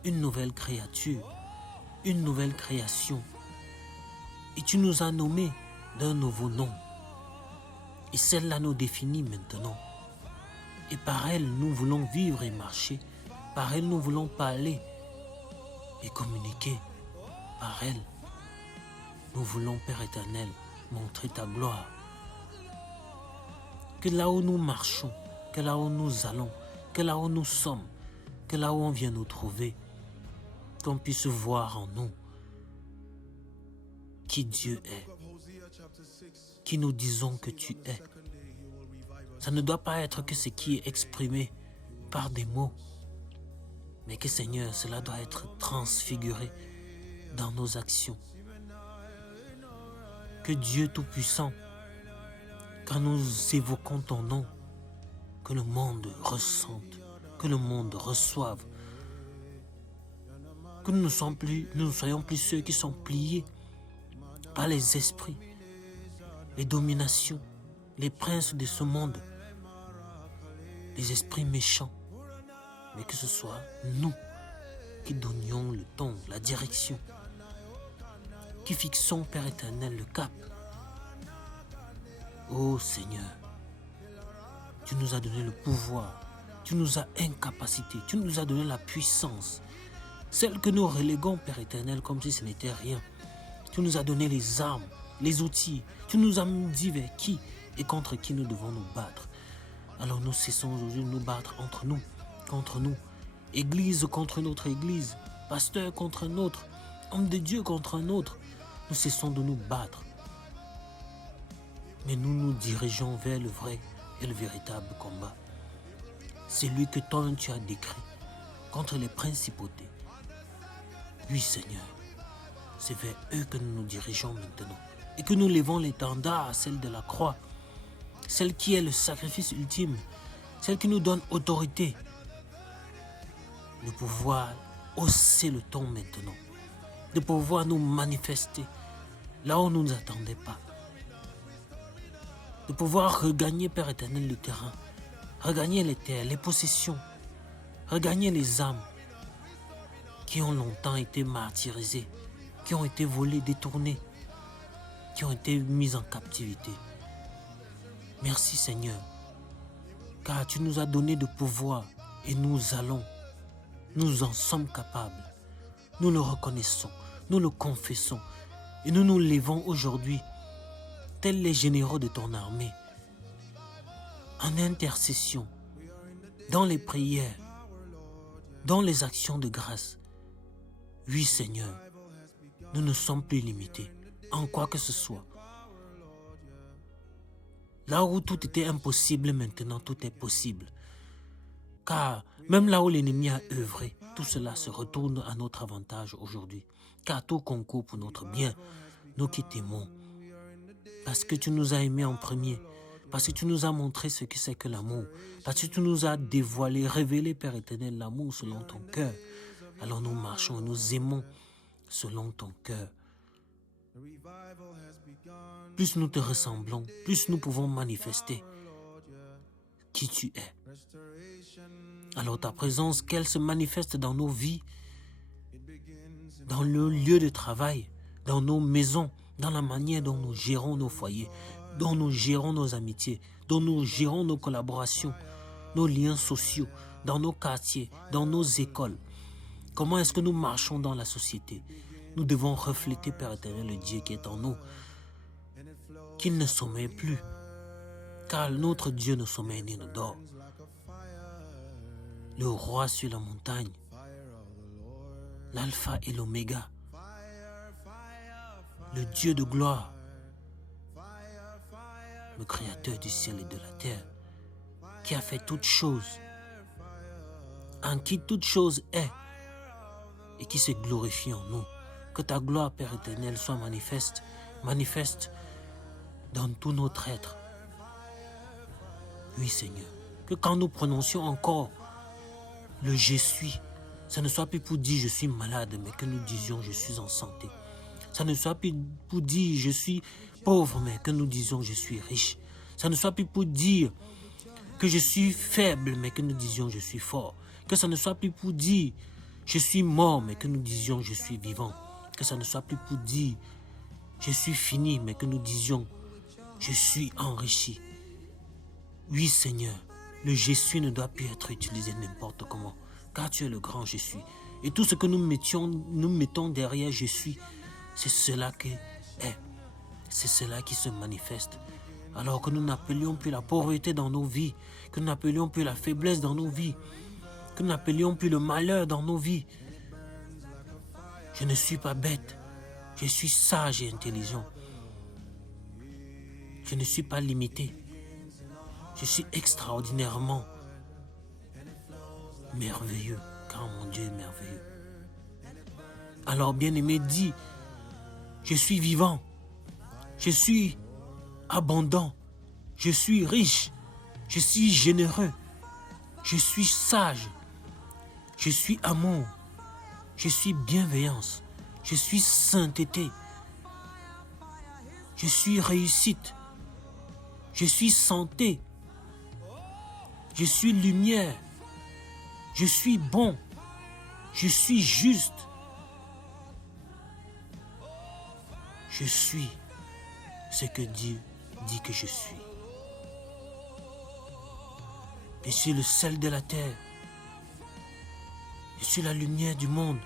une nouvelle créature, une nouvelle création. Et tu nous as nommés d'un nouveau nom. Et celle-là nous définit maintenant. Et par elle, nous voulons vivre et marcher. Par elle, nous voulons parler et communiquer. Par elle, nous voulons, Père éternel, montrer ta gloire. Que là où nous marchons, que là où nous allons, que là où nous sommes, que là où on vient nous trouver, qu'on puisse voir en nous qui Dieu est, qui nous disons que tu es. Ça ne doit pas être que ce qui est exprimé par des mots, mais que Seigneur, cela doit être transfiguré dans nos actions. Que Dieu Tout-Puissant, quand nous évoquons ton nom, que le monde ressente, que le monde reçoive, que nous ne soyons plus ceux qui sont pliés par les esprits, les dominations, les princes de ce monde, les esprits méchants, mais que ce soit nous qui donnions le ton, la direction, qui fixons, Père éternel, le cap. Ô Seigneur, tu nous as donné le pouvoir, tu nous as incapacités, tu nous as donné la puissance, celle que nous reléguons, Père éternel, comme si ce n'était rien. Tu nous as donné les armes, les outils, tu nous as dit vers qui et contre qui nous devons nous battre. Alors nous cessons aujourd'hui de nous battre entre nous, contre nous, Église contre notre Église, pasteur contre un autre, homme de Dieu contre un autre, nous cessons de nous battre. Mais nous nous dirigeons vers le vrai et le véritable combat. Celui que toi tu as décrit contre les principautés. Oui Seigneur, c'est vers eux que nous nous dirigeons maintenant. Et que nous levons l'étendard à celle de la croix. Celle qui est le sacrifice ultime. Celle qui nous donne autorité. De pouvoir hausser le ton maintenant. De pouvoir nous manifester là où nous ne nous attendions pas. De pouvoir regagner, Père éternel, le terrain. Regagner les terres, les possessions. Regagner les âmes qui ont longtemps été martyrisées, qui ont été volées, détournées, qui ont été mises en captivité. Merci Seigneur, car tu nous as donné de pouvoir et nous en sommes capables. Nous le reconnaissons, nous le confessons et nous nous levons aujourd'hui, tels les généraux de ton armée, en intercession, dans les prières, dans les actions de grâce. Oui Seigneur, nous ne sommes plus limités en quoi que ce soit. Là où tout était impossible, maintenant tout est possible. Car même là où l'ennemi a œuvré, tout cela se retourne à notre avantage aujourd'hui. Car tout concourt pour notre bien, nous qui t'aimons. Parce que tu nous as aimés en premier. Parce que tu nous as montré ce que c'est que l'amour. Parce que tu nous as dévoilé, révélé, Père éternel, l'amour selon ton cœur. Alors nous marchons, nous aimons selon ton cœur. Plus nous te ressemblons, plus nous pouvons manifester qui tu es. Alors ta présence, qu'elle se manifeste dans nos vies, dans le lieu de travail, dans nos maisons, dans la manière dont nous gérons nos foyers, dont nous gérons nos amitiés, dont nous gérons nos collaborations, nos liens sociaux, dans nos quartiers, dans nos écoles. Comment est-ce que nous marchons dans la société? Nous devons refléter, Père éternel, le Dieu qui est en nous, qu'il ne sommeille plus, car notre Dieu ne sommeille ni ne dort. Le roi sur la montagne, l'alpha et l'oméga, le Dieu de gloire, le créateur du ciel et de la terre, qui a fait toutes choses, en qui toute chose est, et qui se glorifie en nous. Que ta gloire, Père éternel, soit manifeste dans tout notre être. Oui, Seigneur, que quand nous prononcions encore le « je suis », ça ne soit plus pour dire « je suis malade », mais que nous disions « je suis en santé ». Ça ne soit plus pour dire « je suis pauvre », mais que nous disions « je suis riche ». Ça ne soit plus pour dire que je suis faible, mais que nous disions « je suis fort ». Que ça ne soit plus pour dire « je suis mort », mais que nous disions « je suis vivant ». Que ça ne soit plus pour dire « je suis fini », mais que nous disions « je suis enrichi ». Oui, Seigneur, le « je suis » ne doit plus être utilisé n'importe comment, car tu es le grand « je suis ». Et tout ce que nous mettons derrière « je suis », c'est cela qui est, c'est cela qui se manifeste. Alors que nous n'appelions plus la pauvreté dans nos vies, que nous n'appelions plus la faiblesse dans nos vies, que nous n'appelions plus le malheur dans nos vies. Je ne suis pas bête, je suis sage et intelligent. Je ne suis pas limité. Je suis extraordinairement merveilleux, car mon Dieu est merveilleux. Alors, bien-aimé, dis, je suis vivant, je suis abondant, je suis riche, je suis généreux, je suis sage, je suis amour, je suis bienveillance, je suis sainteté, je suis réussite, je suis santé, je suis lumière, je suis bon, je suis juste, je suis ce que Dieu dit que je suis. Je suis le sel de la terre. Je suis la lumière du monde.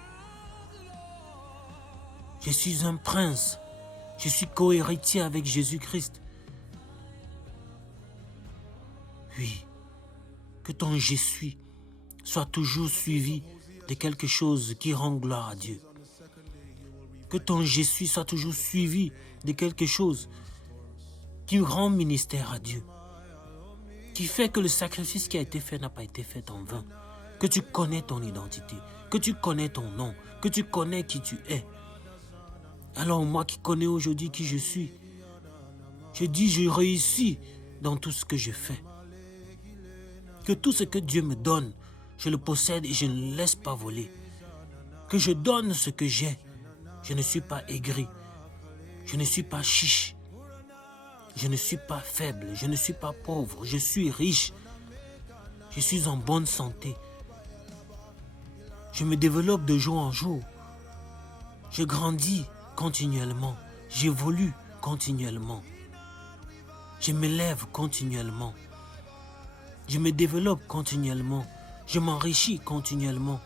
Je suis un prince. Je suis co-héritier avec Jésus-Christ. Oui, que ton « je suis » soit toujours suivi de quelque chose qui rend gloire à Dieu. Que ton je suis soit toujours suivi de quelque chose qui rend ministère à Dieu. Qui fait que le sacrifice qui a été fait n'a pas été fait en vain. Que tu connais ton identité, que tu connais ton nom, que tu connais qui tu es. Alors moi qui connais aujourd'hui qui je suis, je dis je réussis dans tout ce que je fais. Que tout ce que Dieu me donne, je le possède et je ne le laisse pas voler. Que je donne ce que j'ai. Je ne suis pas aigri. Je ne suis pas chiche. Je ne suis pas faible. Je ne suis pas pauvre. Je suis riche. Je suis en bonne santé. Je me développe de jour en jour. Je grandis continuellement. J'évolue continuellement. Je m'élève continuellement. Je me développe continuellement. Je m'enrichis continuellement.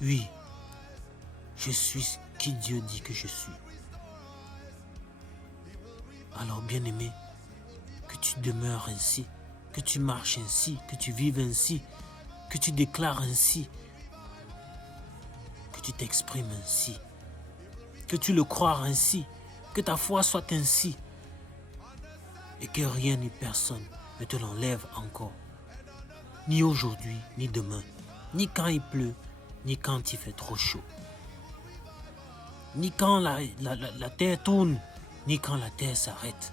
Oui, je suis qui Dieu dit que je suis. Alors, bien-aimé, que tu demeures ainsi, que tu marches ainsi, que tu vives ainsi, que tu déclares ainsi, que tu t'exprimes ainsi, que tu le crois ainsi, que ta foi soit ainsi, et que rien ni personne ne te l'enlève encore, ni aujourd'hui, ni demain, ni quand il pleut, ni quand il fait trop chaud, ni quand la terre tourne, ni quand la terre s'arrête,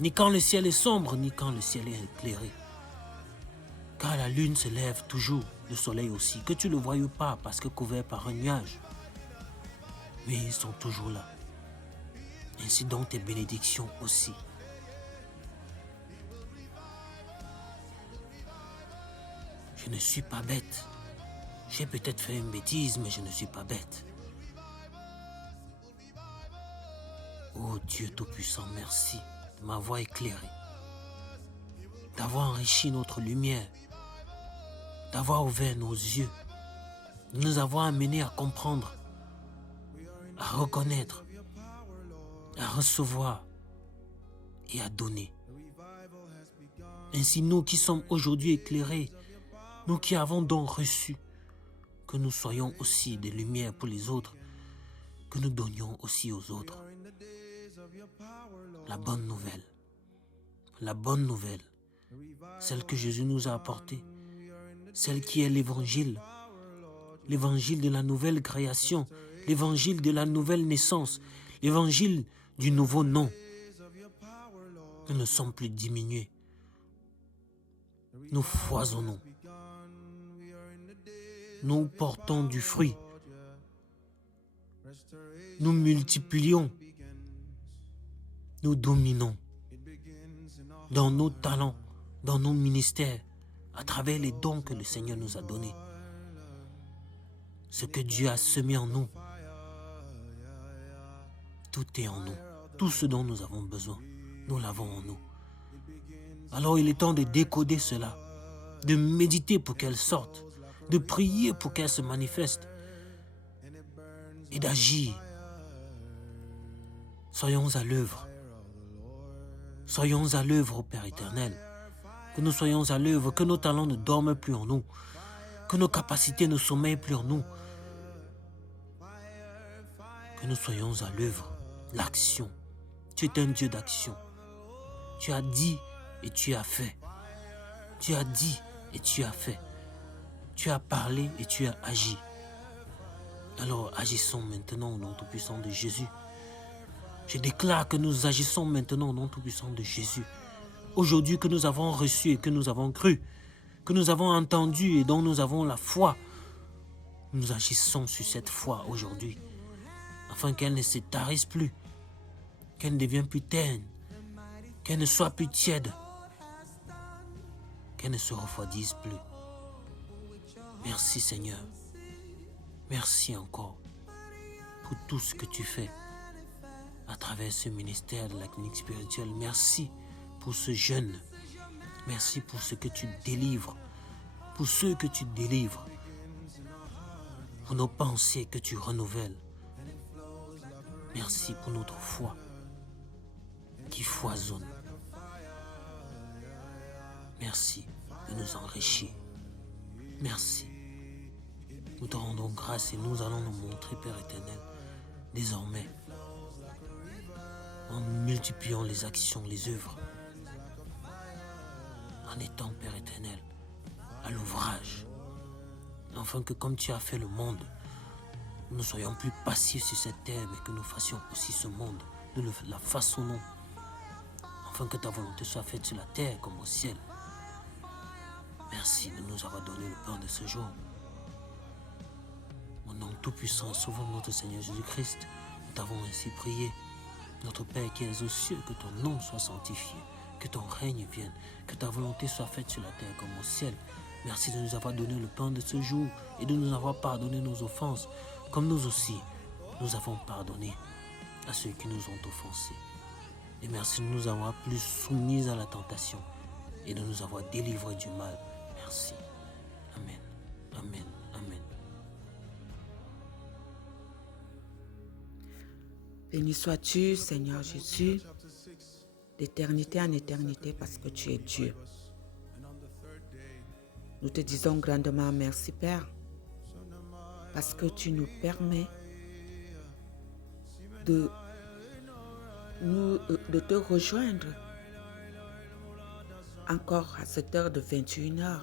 ni quand le ciel est sombre, ni quand le ciel est éclairé. Car la lune se lève toujours, le soleil aussi, que tu ne le voyes pas parce que couvert par un nuage. Mais ils sont toujours là. Ainsi donc tes bénédictions aussi. Je ne suis pas bête. J'ai peut-être fait une bêtise, mais je ne suis pas bête. Oh Dieu Tout-Puissant, merci de m'avoir éclairé, d'avoir enrichi notre lumière, d'avoir ouvert nos yeux, de nous avoir amenés à comprendre, à reconnaître, à recevoir et à donner. Ainsi, nous qui sommes aujourd'hui éclairés, nous qui avons donc reçu, que nous soyons aussi des lumières pour les autres, que nous donnions aussi aux autres. La bonne nouvelle, celle que Jésus nous a apportée, celle qui est l'évangile de la nouvelle création, l'évangile de la nouvelle naissance, l'évangile du nouveau nom. Nous ne sommes plus diminués. Nous foisonnons. Nous portons du fruit. Nous multiplions. Nous dominons dans nos talents, dans nos ministères, à travers les dons que le Seigneur nous a donnés. Ce que Dieu a semé en nous, tout est en nous. Tout ce dont nous avons besoin, nous l'avons en nous. Alors il est temps de décoder cela, de méditer pour qu'elle sorte, de prier pour qu'elle se manifeste et d'agir. Soyons à l'œuvre. Soyons à l'œuvre au Père éternel. Que nous soyons à l'œuvre, que nos talents ne dorment plus en nous, que nos capacités ne sommeillent plus en nous. Que nous soyons à l'œuvre. L'action. Tu es un Dieu d'action. Tu as dit et tu as fait. Tu as dit et tu as fait. Tu as parlé et tu as agi. Alors agissons maintenant au nom tout-puissant de Jésus. Je déclare que nous agissons maintenant au nom tout-puissant de Jésus. Aujourd'hui que nous avons reçu et que nous avons cru, que nous avons entendu et dont nous avons la foi, nous agissons sur cette foi aujourd'hui, afin qu'elle ne se tarisse plus, qu'elle ne devienne plus terne, qu'elle ne soit plus tiède, qu'elle ne se refroidisse plus. Merci Seigneur. Merci encore pour tout ce que tu fais à travers ce ministère de la clinique spirituelle. Merci pour ce jeûne. Merci pour ce que tu délivres, pour ceux que tu délivres, pour nos pensées que tu renouvelles. Merci pour notre foi qui foisonne. Merci de nous enrichir. Merci. Nous te rendons grâce et nous allons nous montrer, Père éternel, désormais, en multipliant les actions, les œuvres, en étant, Père éternel, à l'ouvrage, afin que comme tu as fait le monde, nous ne soyons plus passifs sur cette terre, mais que nous fassions aussi ce monde, nous la façonnons, afin que ta volonté soit faite sur la terre comme au ciel. Merci de nous avoir donné le pain de ce jour. Au nom tout-puissant, sauvons notre Seigneur Jésus-Christ, nous t'avons ainsi prié. Notre Père qui es aux cieux, que ton nom soit sanctifié, que ton règne vienne, que ta volonté soit faite sur la terre comme au ciel. Merci de nous avoir donné le pain de ce jour et de nous avoir pardonné nos offenses, comme nous aussi, nous avons pardonné à ceux qui nous ont offensés. Et merci de nous avoir plus soumis à la tentation et de nous avoir délivrés du mal. Merci. Amen. Amen. Amen. Béni sois-tu, Seigneur Jésus, d'éternité en éternité, parce que tu es Dieu. Nous te disons grandement merci, Père, parce que tu nous permets de te rejoindre encore à cette heure de 21h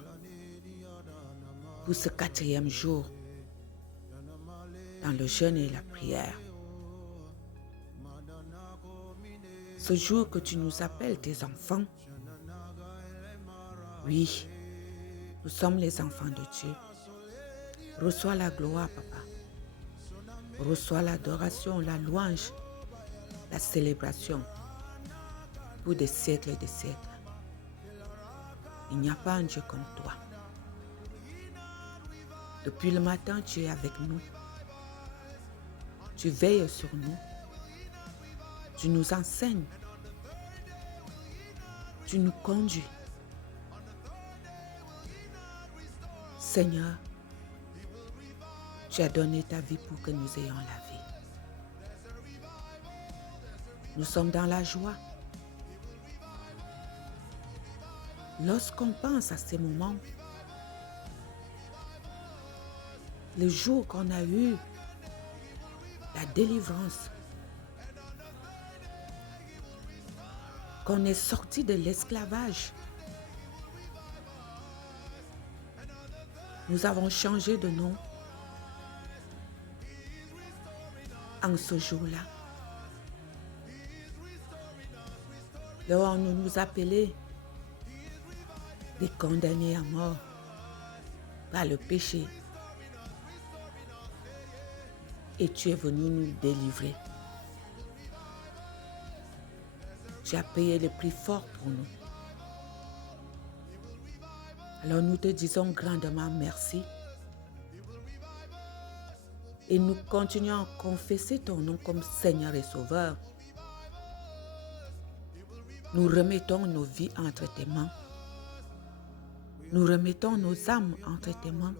pour ce 4e jour dans le jeûne et la prière. Ce jour que tu nous appelles tes enfants. Oui, nous sommes les enfants de Dieu. Reçois la gloire, Papa. Reçois l'adoration, la louange, la célébration pour des siècles et des siècles. Il n'y a pas un Dieu comme toi. Depuis le matin, tu es avec nous. Tu veilles sur nous. Tu nous enseignes. Tu nous conduis. Seigneur, tu as donné ta vie pour que nous ayons la vie. Nous sommes dans la joie. Lorsqu'on pense à ces moments, le jour qu'on a eu la délivrance, qu'on est sorti de l'esclavage, nous avons changé de nom en ce jour-là. Là où on nous appelait des condamnés à mort par le péché. Et tu es venu nous délivrer. Tu as payé le prix fort pour nous. Alors nous te disons grandement merci. Et nous continuons à confesser ton nom comme Seigneur et Sauveur. Nous remettons nos vies entre tes mains. Nous remettons nos âmes entre tes mains.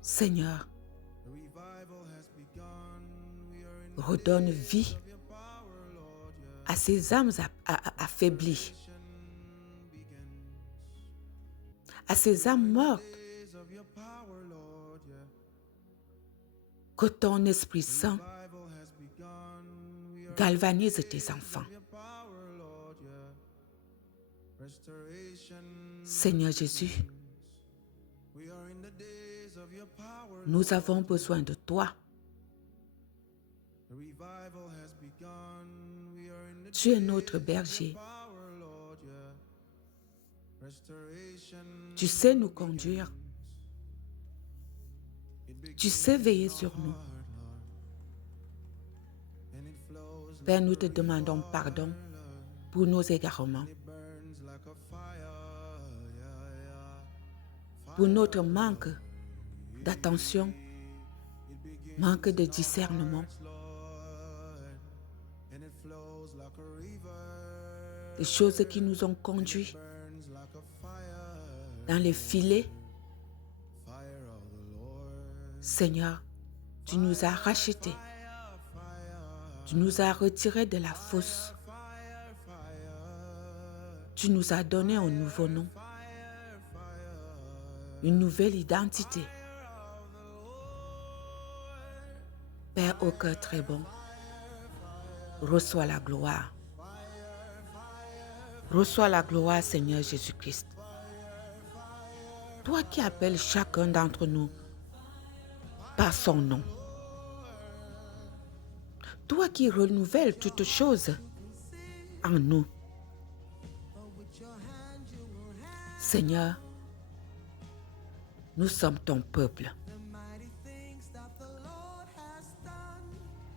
Seigneur, redonne vie à ces âmes affaiblies, à ces âmes mortes. Que ton Esprit Saint galvanise tes enfants. Seigneur Jésus, nous avons besoin de toi. Tu es notre berger. Tu sais nous conduire. Tu sais veiller sur nous. Père, nous te demandons pardon pour nos égarements, pour notre manque d'attention, manque de discernement, les choses qui nous ont conduits dans les filets. Seigneur, tu nous as rachetés. Tu nous as retirés de la fosse. Tu nous as donné un nouveau nom. une nouvelle identité. Père au cœur très bon, reçois la gloire. Reçois la gloire, Seigneur Jésus-Christ. Toi qui appelles chacun d'entre nous par son nom. Toi qui renouvelles toutes choses en nous. Seigneur, nous sommes ton peuple.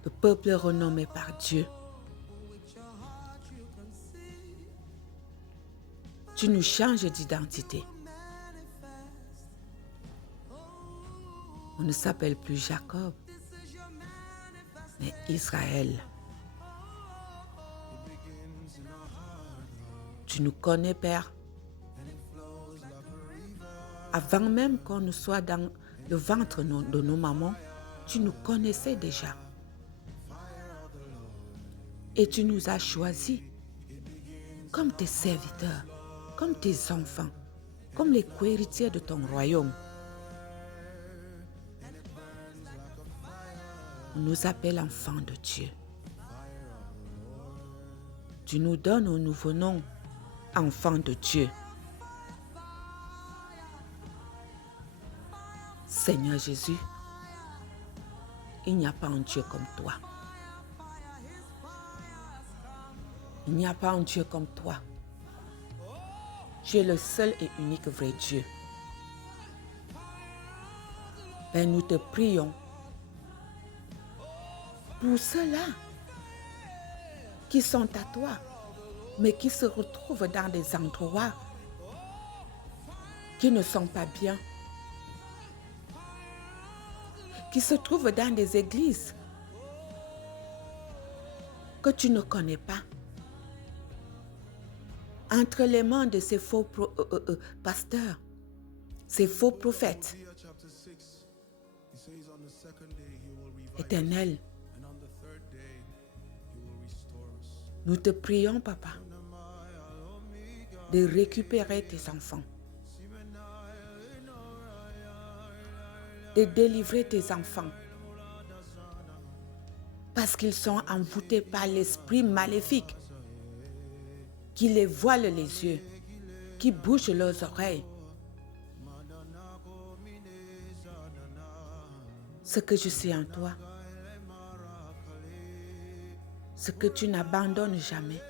Le peuple renommé par Dieu. Tu nous changes d'identité. On ne s'appelle plus Jacob, mais Israël. Tu nous connais, Père. Avant même qu'on ne soit dans le ventre de nos mamans, tu nous connaissais déjà. Et tu nous as choisis comme tes serviteurs, comme tes enfants, comme les co-héritiers de ton royaume. On nous appelle enfants de Dieu. Tu nous donnes un nouveau nom, enfants de Dieu. Seigneur Jésus, il n'y a pas un Dieu comme toi. Il n'y a pas un Dieu comme toi. Tu es le seul et unique vrai Dieu. Père, nous te prions pour ceux-là qui sont à toi, mais qui se retrouvent dans des endroits qui ne sont pas bien, qui se trouvent dans des églises que tu ne connais pas, entre les mains de ces faux pasteurs, ces faux prophètes. Éternel, nous te prions, Papa, de récupérer tes enfants, de délivrer tes enfants, parce qu'ils sont envoûtés par l'esprit maléfique qui les voile les yeux, qui bouche leurs oreilles. Ce que je sais en toi, ce que tu n'abandonnes jamais,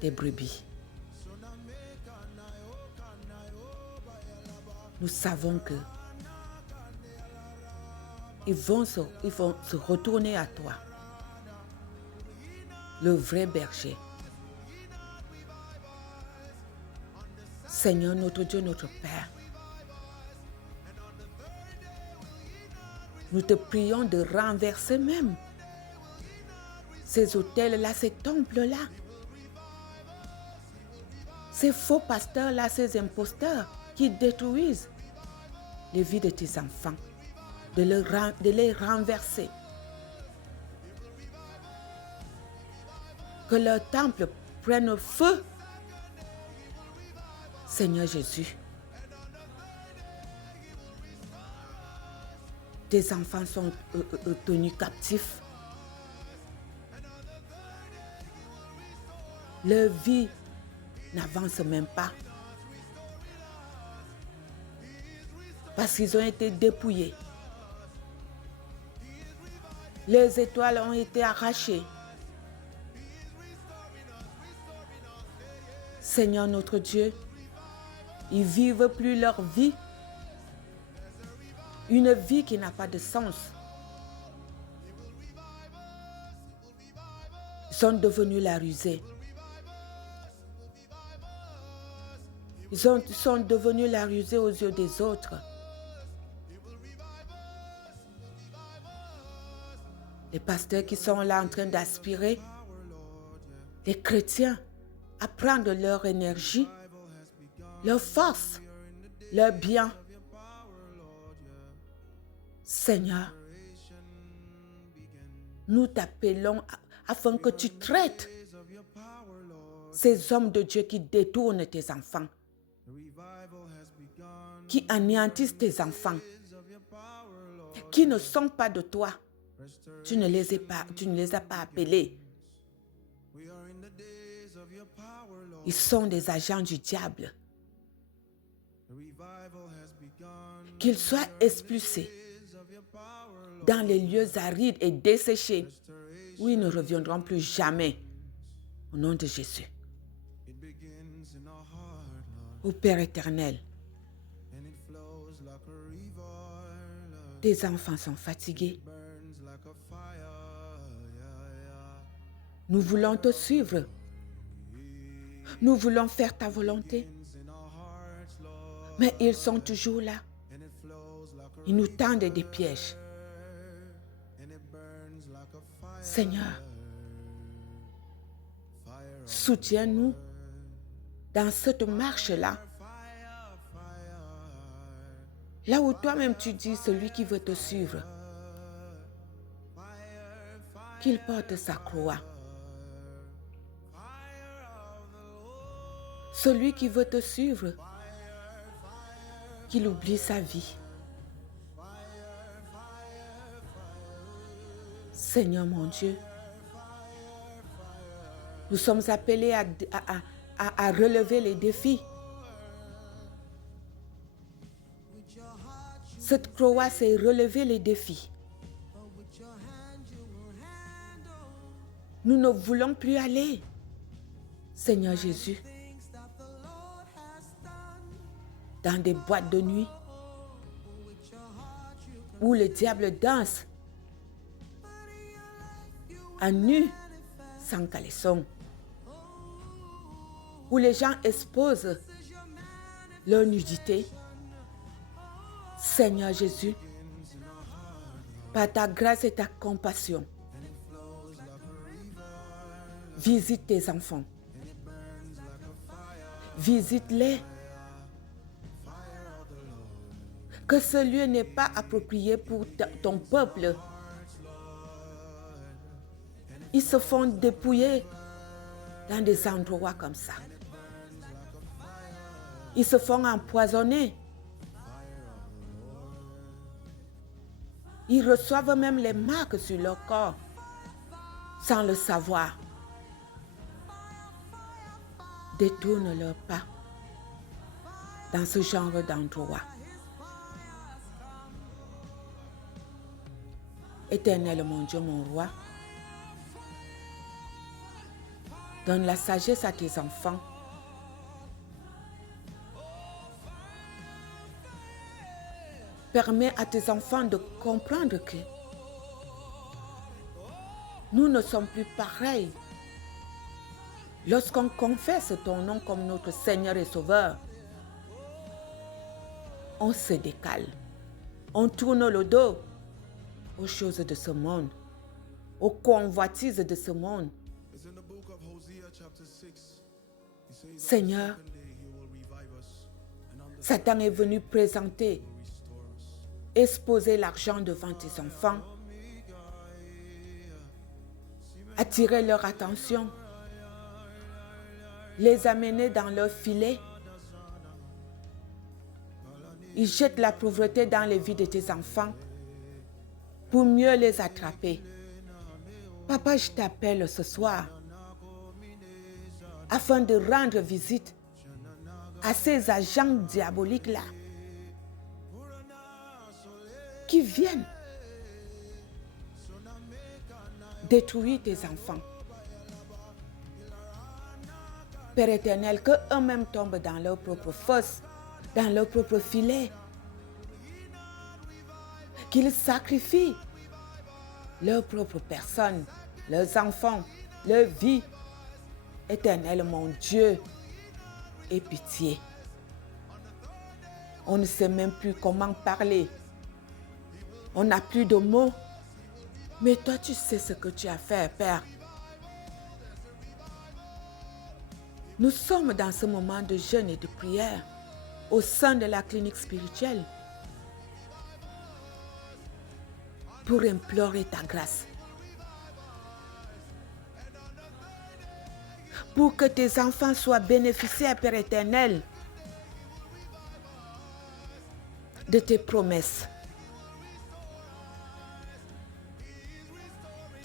tes brebis. Nous savons que ils vont se retourner à toi, le vrai berger. Seigneur, notre Dieu, notre Père, nous te prions de renverser même ces hôtels-là, ces temples-là, ces faux pasteurs-là, ces imposteurs qui détruisent les vies de tes enfants, de les renverser. Que leur temple prenne feu. Seigneur Jésus, tes enfants sont tenus captifs. Leur vie n'avance même pas. Parce qu'ils ont été dépouillés. Les étoiles ont été arrachées. Seigneur notre Dieu, ils ne vivent plus leur vie. Une vie qui n'a pas de sens. Ils sont devenus la rusée. Ils sont devenus la rusée aux yeux des autres. Les pasteurs qui sont là en train d'aspirer, les chrétiens, à prendre leur énergie, leur force, leur bien. Seigneur, nous t'appelons afin que tu traites ces hommes de Dieu qui détournent tes enfants. qui anéantissent tes enfants, qui ne sont pas de toi. Tu ne les as pas appelés. Ils sont des agents du diable. Qu'ils soient expulsés dans les lieux arides et desséchés où ils ne reviendront plus jamais. Au nom de Jésus. Ô Père éternel, tes enfants sont fatigués. Nous voulons te suivre. Nous voulons faire ta volonté. Mais ils sont toujours là. Ils nous tendent des pièges. Seigneur, soutiens-nous dans cette marche-là. Là où toi-même tu dis, celui qui veut te suivre, qu'il porte sa croix. Celui qui veut te suivre, qu'il oublie sa vie. Seigneur mon Dieu, nous sommes appelés à relever les défis. Cette croix, c'est relever les défis. Nous ne voulons plus aller, Seigneur Jésus, dans des boîtes de nuit où le diable danse à nu, sans caleçon, où les gens exposent leur nudité. Seigneur Jésus, par ta grâce et ta compassion, visite tes enfants. Visite-les. Que ce lieu n'est pas approprié pour ton peuple. Ils se font dépouiller dans des endroits comme ça. Ils se font empoisonner. Ils reçoivent même les marques sur leur corps sans le savoir. Détourne leur pas dans ce genre d'endroit. Éternel mon Dieu, mon roi, donne la sagesse à tes enfants. Permets à tes enfants de comprendre que nous ne sommes plus pareils. Lorsqu'on confesse ton nom comme notre Seigneur et Sauveur, on se décale. On tourne le dos aux choses de ce monde, aux convoitises de ce monde. Seigneur, Satan est venu présenter, exposer l'argent devant tes enfants, attirer leur attention, les amener dans leur filet. Il jette la pauvreté dans les vies de tes enfants pour mieux les attraper. Papa, je t'appelle ce soir afin de rendre visite à ces agents diaboliques-là qui viennent détruire tes enfants. Père éternel, qu'eux-mêmes tombent dans leur propre fosse, dans leur propre filet. Qu'ils sacrifient leur propre personne, leurs enfants, leur vie. Éternel, mon Dieu, aie pitié. On ne sait même plus comment parler. On n'a plus de mots. Mais toi, tu sais ce que tu as fait, Père. Nous sommes dans ce moment de jeûne et de prière au sein de la clinique spirituelle pour implorer ta grâce. Pour que tes enfants soient bénéficiaires, Père éternel, de tes promesses.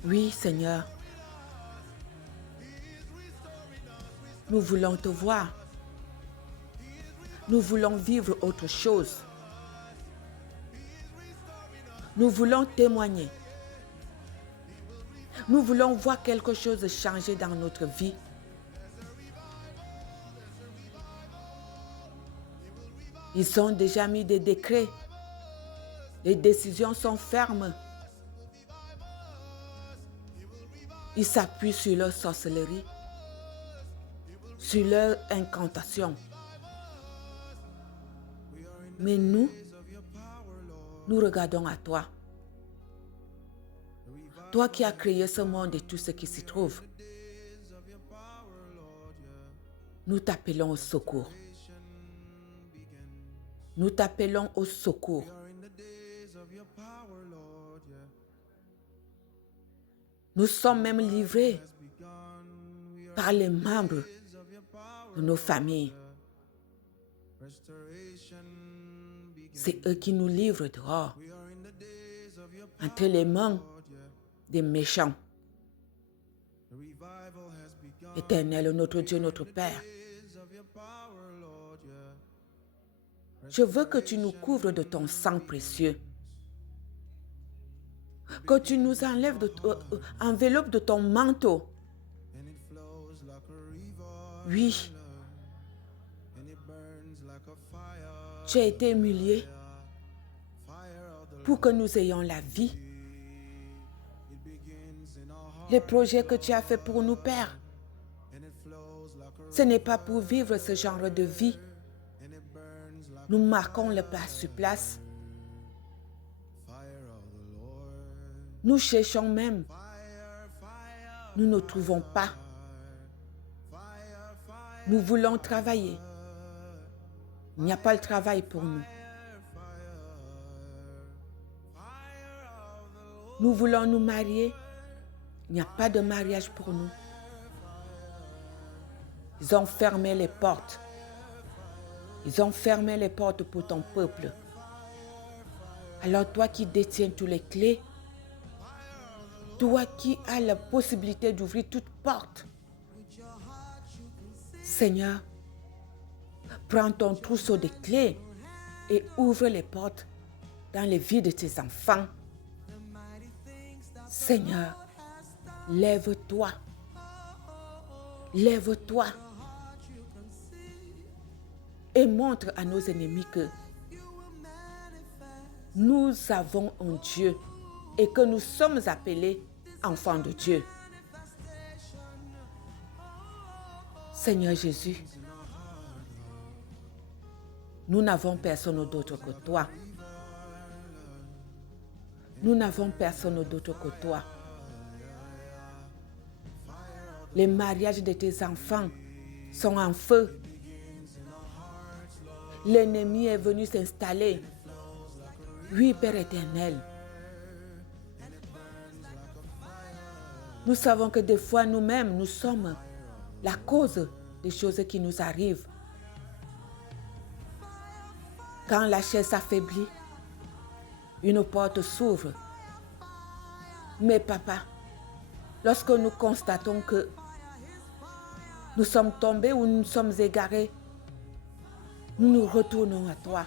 Oui, Seigneur, nous voulons te voir. Nous voulons vivre autre chose. Nous voulons témoigner. Nous voulons voir quelque chose changer dans notre vie. Ils ont déjà mis des décrets. Les décisions sont fermes. Ils s'appuient sur leur sorcellerie, sur leur incantation. Mais nous regardons à toi. Toi qui as créé ce monde et tout ce qui s'y trouve. Nous t'appelons au secours. Nous t'appelons au secours. Nous sommes même livrés par les membres de nos familles. C'est eux qui nous livrent dehors, entre les mains des méchants. Éternel, notre Dieu, notre Père, je veux que tu nous couvres de ton sang précieux, que tu nous enveloppes de ton manteau. Oui, tu as été humilié pour que nous ayons la vie. Les projets que tu as faits pour nous, Père, ce n'est pas pour vivre ce genre de vie. Nous marquons le pas sur place. Nous cherchons même. Nous ne trouvons pas. Nous voulons travailler. Il n'y a pas le travail pour nous. Nous voulons nous marier. Il n'y a pas de mariage pour nous. Ils ont fermé les portes. Ils ont fermé les portes pour ton peuple. Alors toi qui détiens toutes les clés, toi qui as la possibilité d'ouvrir toute porte, Seigneur, prends ton trousseau de clés et ouvre les portes dans les vies de tes enfants. Seigneur, lève-toi. Lève-toi. Et montre à nos ennemis que nous avons un Dieu et que nous sommes appelés enfants de Dieu. Seigneur Jésus, nous n'avons personne d'autre que toi. Nous n'avons personne d'autre que toi. Les mariages de tes enfants sont en feu. L'ennemi est venu s'installer. Oui, Père éternel. Nous savons que des fois nous-mêmes, nous sommes la cause des choses qui nous arrivent. Quand la chair s'affaiblit, une porte s'ouvre. Mais papa, lorsque nous constatons que nous sommes tombés ou nous sommes égarés, nous nous retournons à toi.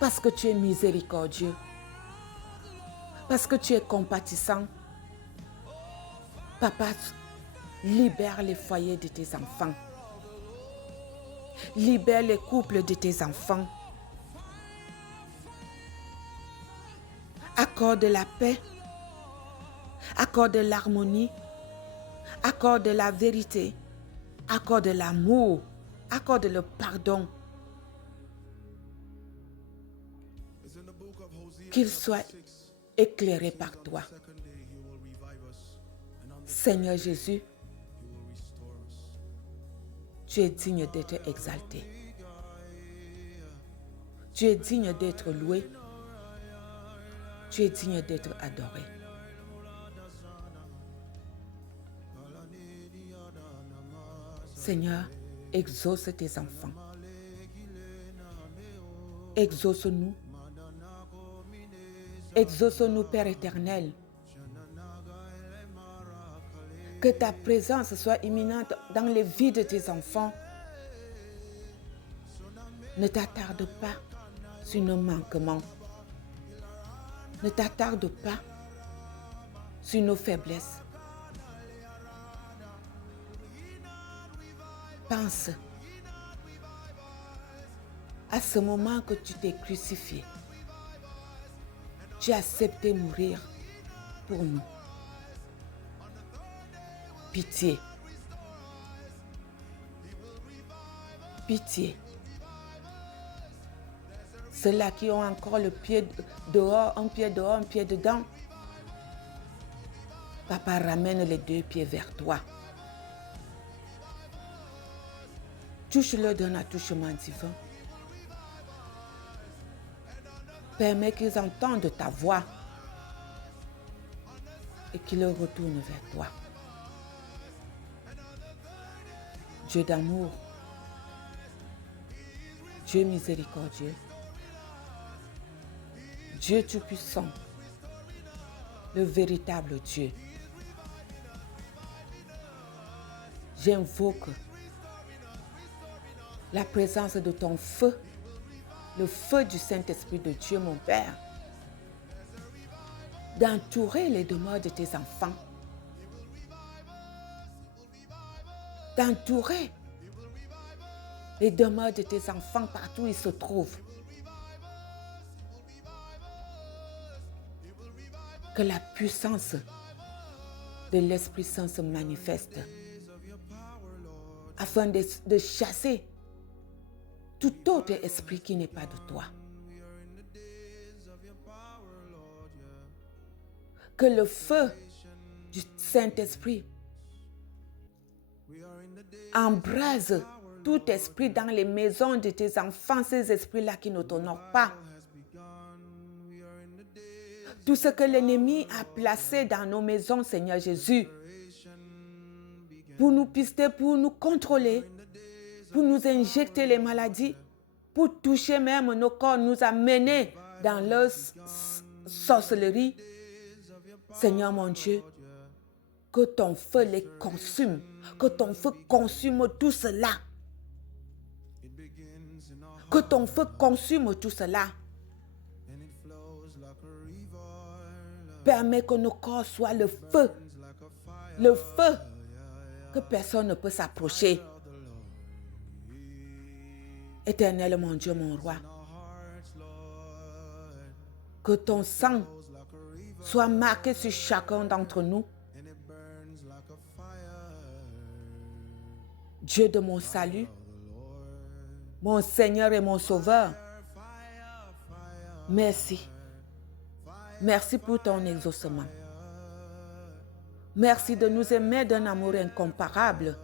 Parce que tu es miséricordieux. Parce que tu es compatissant. Papa, libère les foyers de tes enfants. Libère les couples de tes enfants. Accorde la paix. Accorde l'harmonie. Accorde la vérité. Accorde l'amour. Accorde le pardon. Qu'il soit éclairé par toi. Seigneur Jésus, tu es digne d'être exalté. Tu es digne d'être loué. Tu es digne d'être adoré. Seigneur, exauce tes enfants. Exauce-nous. Exauce-nous, Père éternel. Que ta présence soit imminente dans les vies de tes enfants. Ne t'attarde pas sur nos manquements. Ne t'attarde pas sur nos faiblesses. Pense à ce moment que tu t'es crucifié. Tu as accepté mourir pour nous. Pitié. Pitié. Ceux-là qui ont encore le pied dehors, un pied dedans. Papa, ramène les deux pieds vers toi. Touche-le d'un attouchement divin. Permets qu'ils entendent ta voix et qu'ils retournent vers toi. Dieu d'amour, Dieu miséricordieux, Dieu tout-puissant, le véritable Dieu. J'invoque la présence de ton feu, le feu du Saint-Esprit de Dieu, mon Père, d'entourer les demeures de tes enfants, d'entourer les demeures de tes enfants partout où ils se trouvent. Que la puissance de l'Esprit Saint se manifeste afin de chasser tout autre esprit qui n'est pas de toi. Que le feu du Saint-Esprit embrase tout esprit dans les maisons de tes enfants, ces esprits-là qui ne t'honorent pas. Tout ce que l'ennemi a placé dans nos maisons, Seigneur Jésus, pour nous pister, pour nous contrôler, pour nous injecter les maladies, pour toucher même nos corps, nous amener dans leur sorcellerie. Seigneur mon Dieu, que ton feu les consume, que ton feu consume tout cela. Que ton feu consume tout cela. Permets que nos corps soient le feu que personne ne peut s'approcher. Éternel mon Dieu, mon roi, que ton sang soit marqué sur chacun d'entre nous. Dieu de mon salut, mon Seigneur et mon Sauveur, merci. Merci pour ton exaucement. Merci de nous aimer d'un amour incomparable.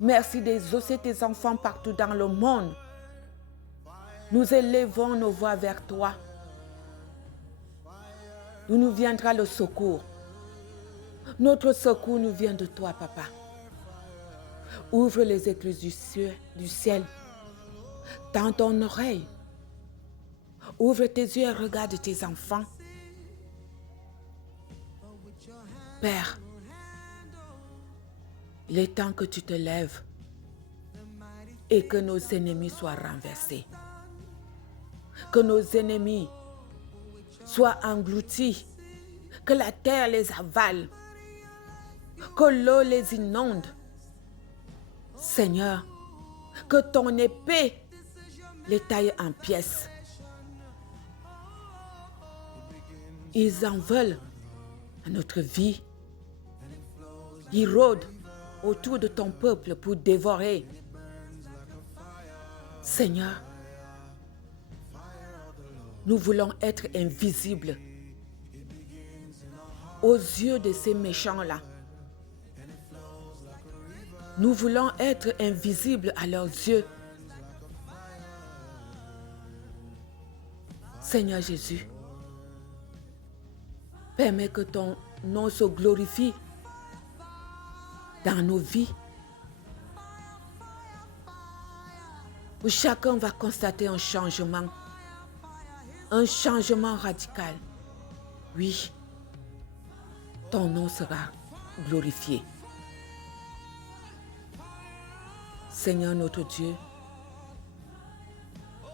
Merci d'exaucer tes enfants partout dans le monde. Nous élevons nos voix vers toi. D'où nous viendra le secours. Notre secours nous vient de toi, Papa. Ouvre les écluses du ciel. Tends ton oreille. Ouvre tes yeux et regarde tes enfants. Père, il est temps que tu te lèves et que nos ennemis soient renversés. Que nos ennemis soient engloutis. Que la terre les avale. Que l'eau les inonde. Seigneur, que ton épée les taille en pièces. Ils en veulent à notre vie. Ils rôdent autour de ton peuple pour dévorer. Seigneur, nous voulons être invisibles aux yeux de ces méchants-là. Nous voulons être invisibles à leurs yeux. Seigneur Jésus, permets que ton nom se glorifie dans nos vies. où chacun va constater un changement radical. Oui, ton nom sera glorifié. Seigneur notre Dieu,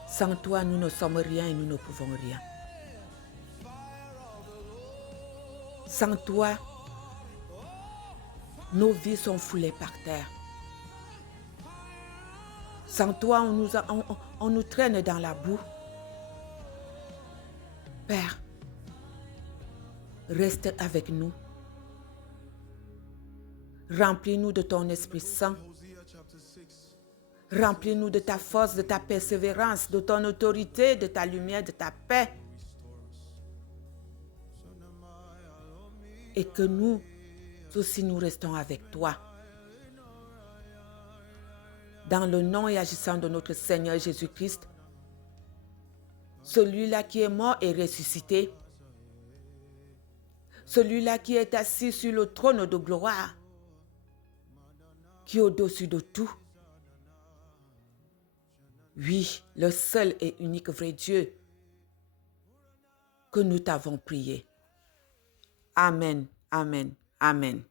sans toi, nous ne sommes rien et nous ne pouvons rien. Sans toi, nos vies sont foulées par terre. Sans toi, on nous traîne dans la boue. Père, reste avec nous. Remplis-nous de ton Esprit Saint. Remplis-nous de ta force, de ta persévérance, de ton autorité, de ta lumière, de ta paix. Et que nous aussi nous restons avec toi. Dans le nom et agissant de notre Seigneur Jésus-Christ, celui-là qui est mort et ressuscité, celui-là qui est assis sur le trône de gloire, qui est au-dessus de tout. Oui, le seul et unique vrai Dieu que nous t'avons prié. Amen, amen, amen.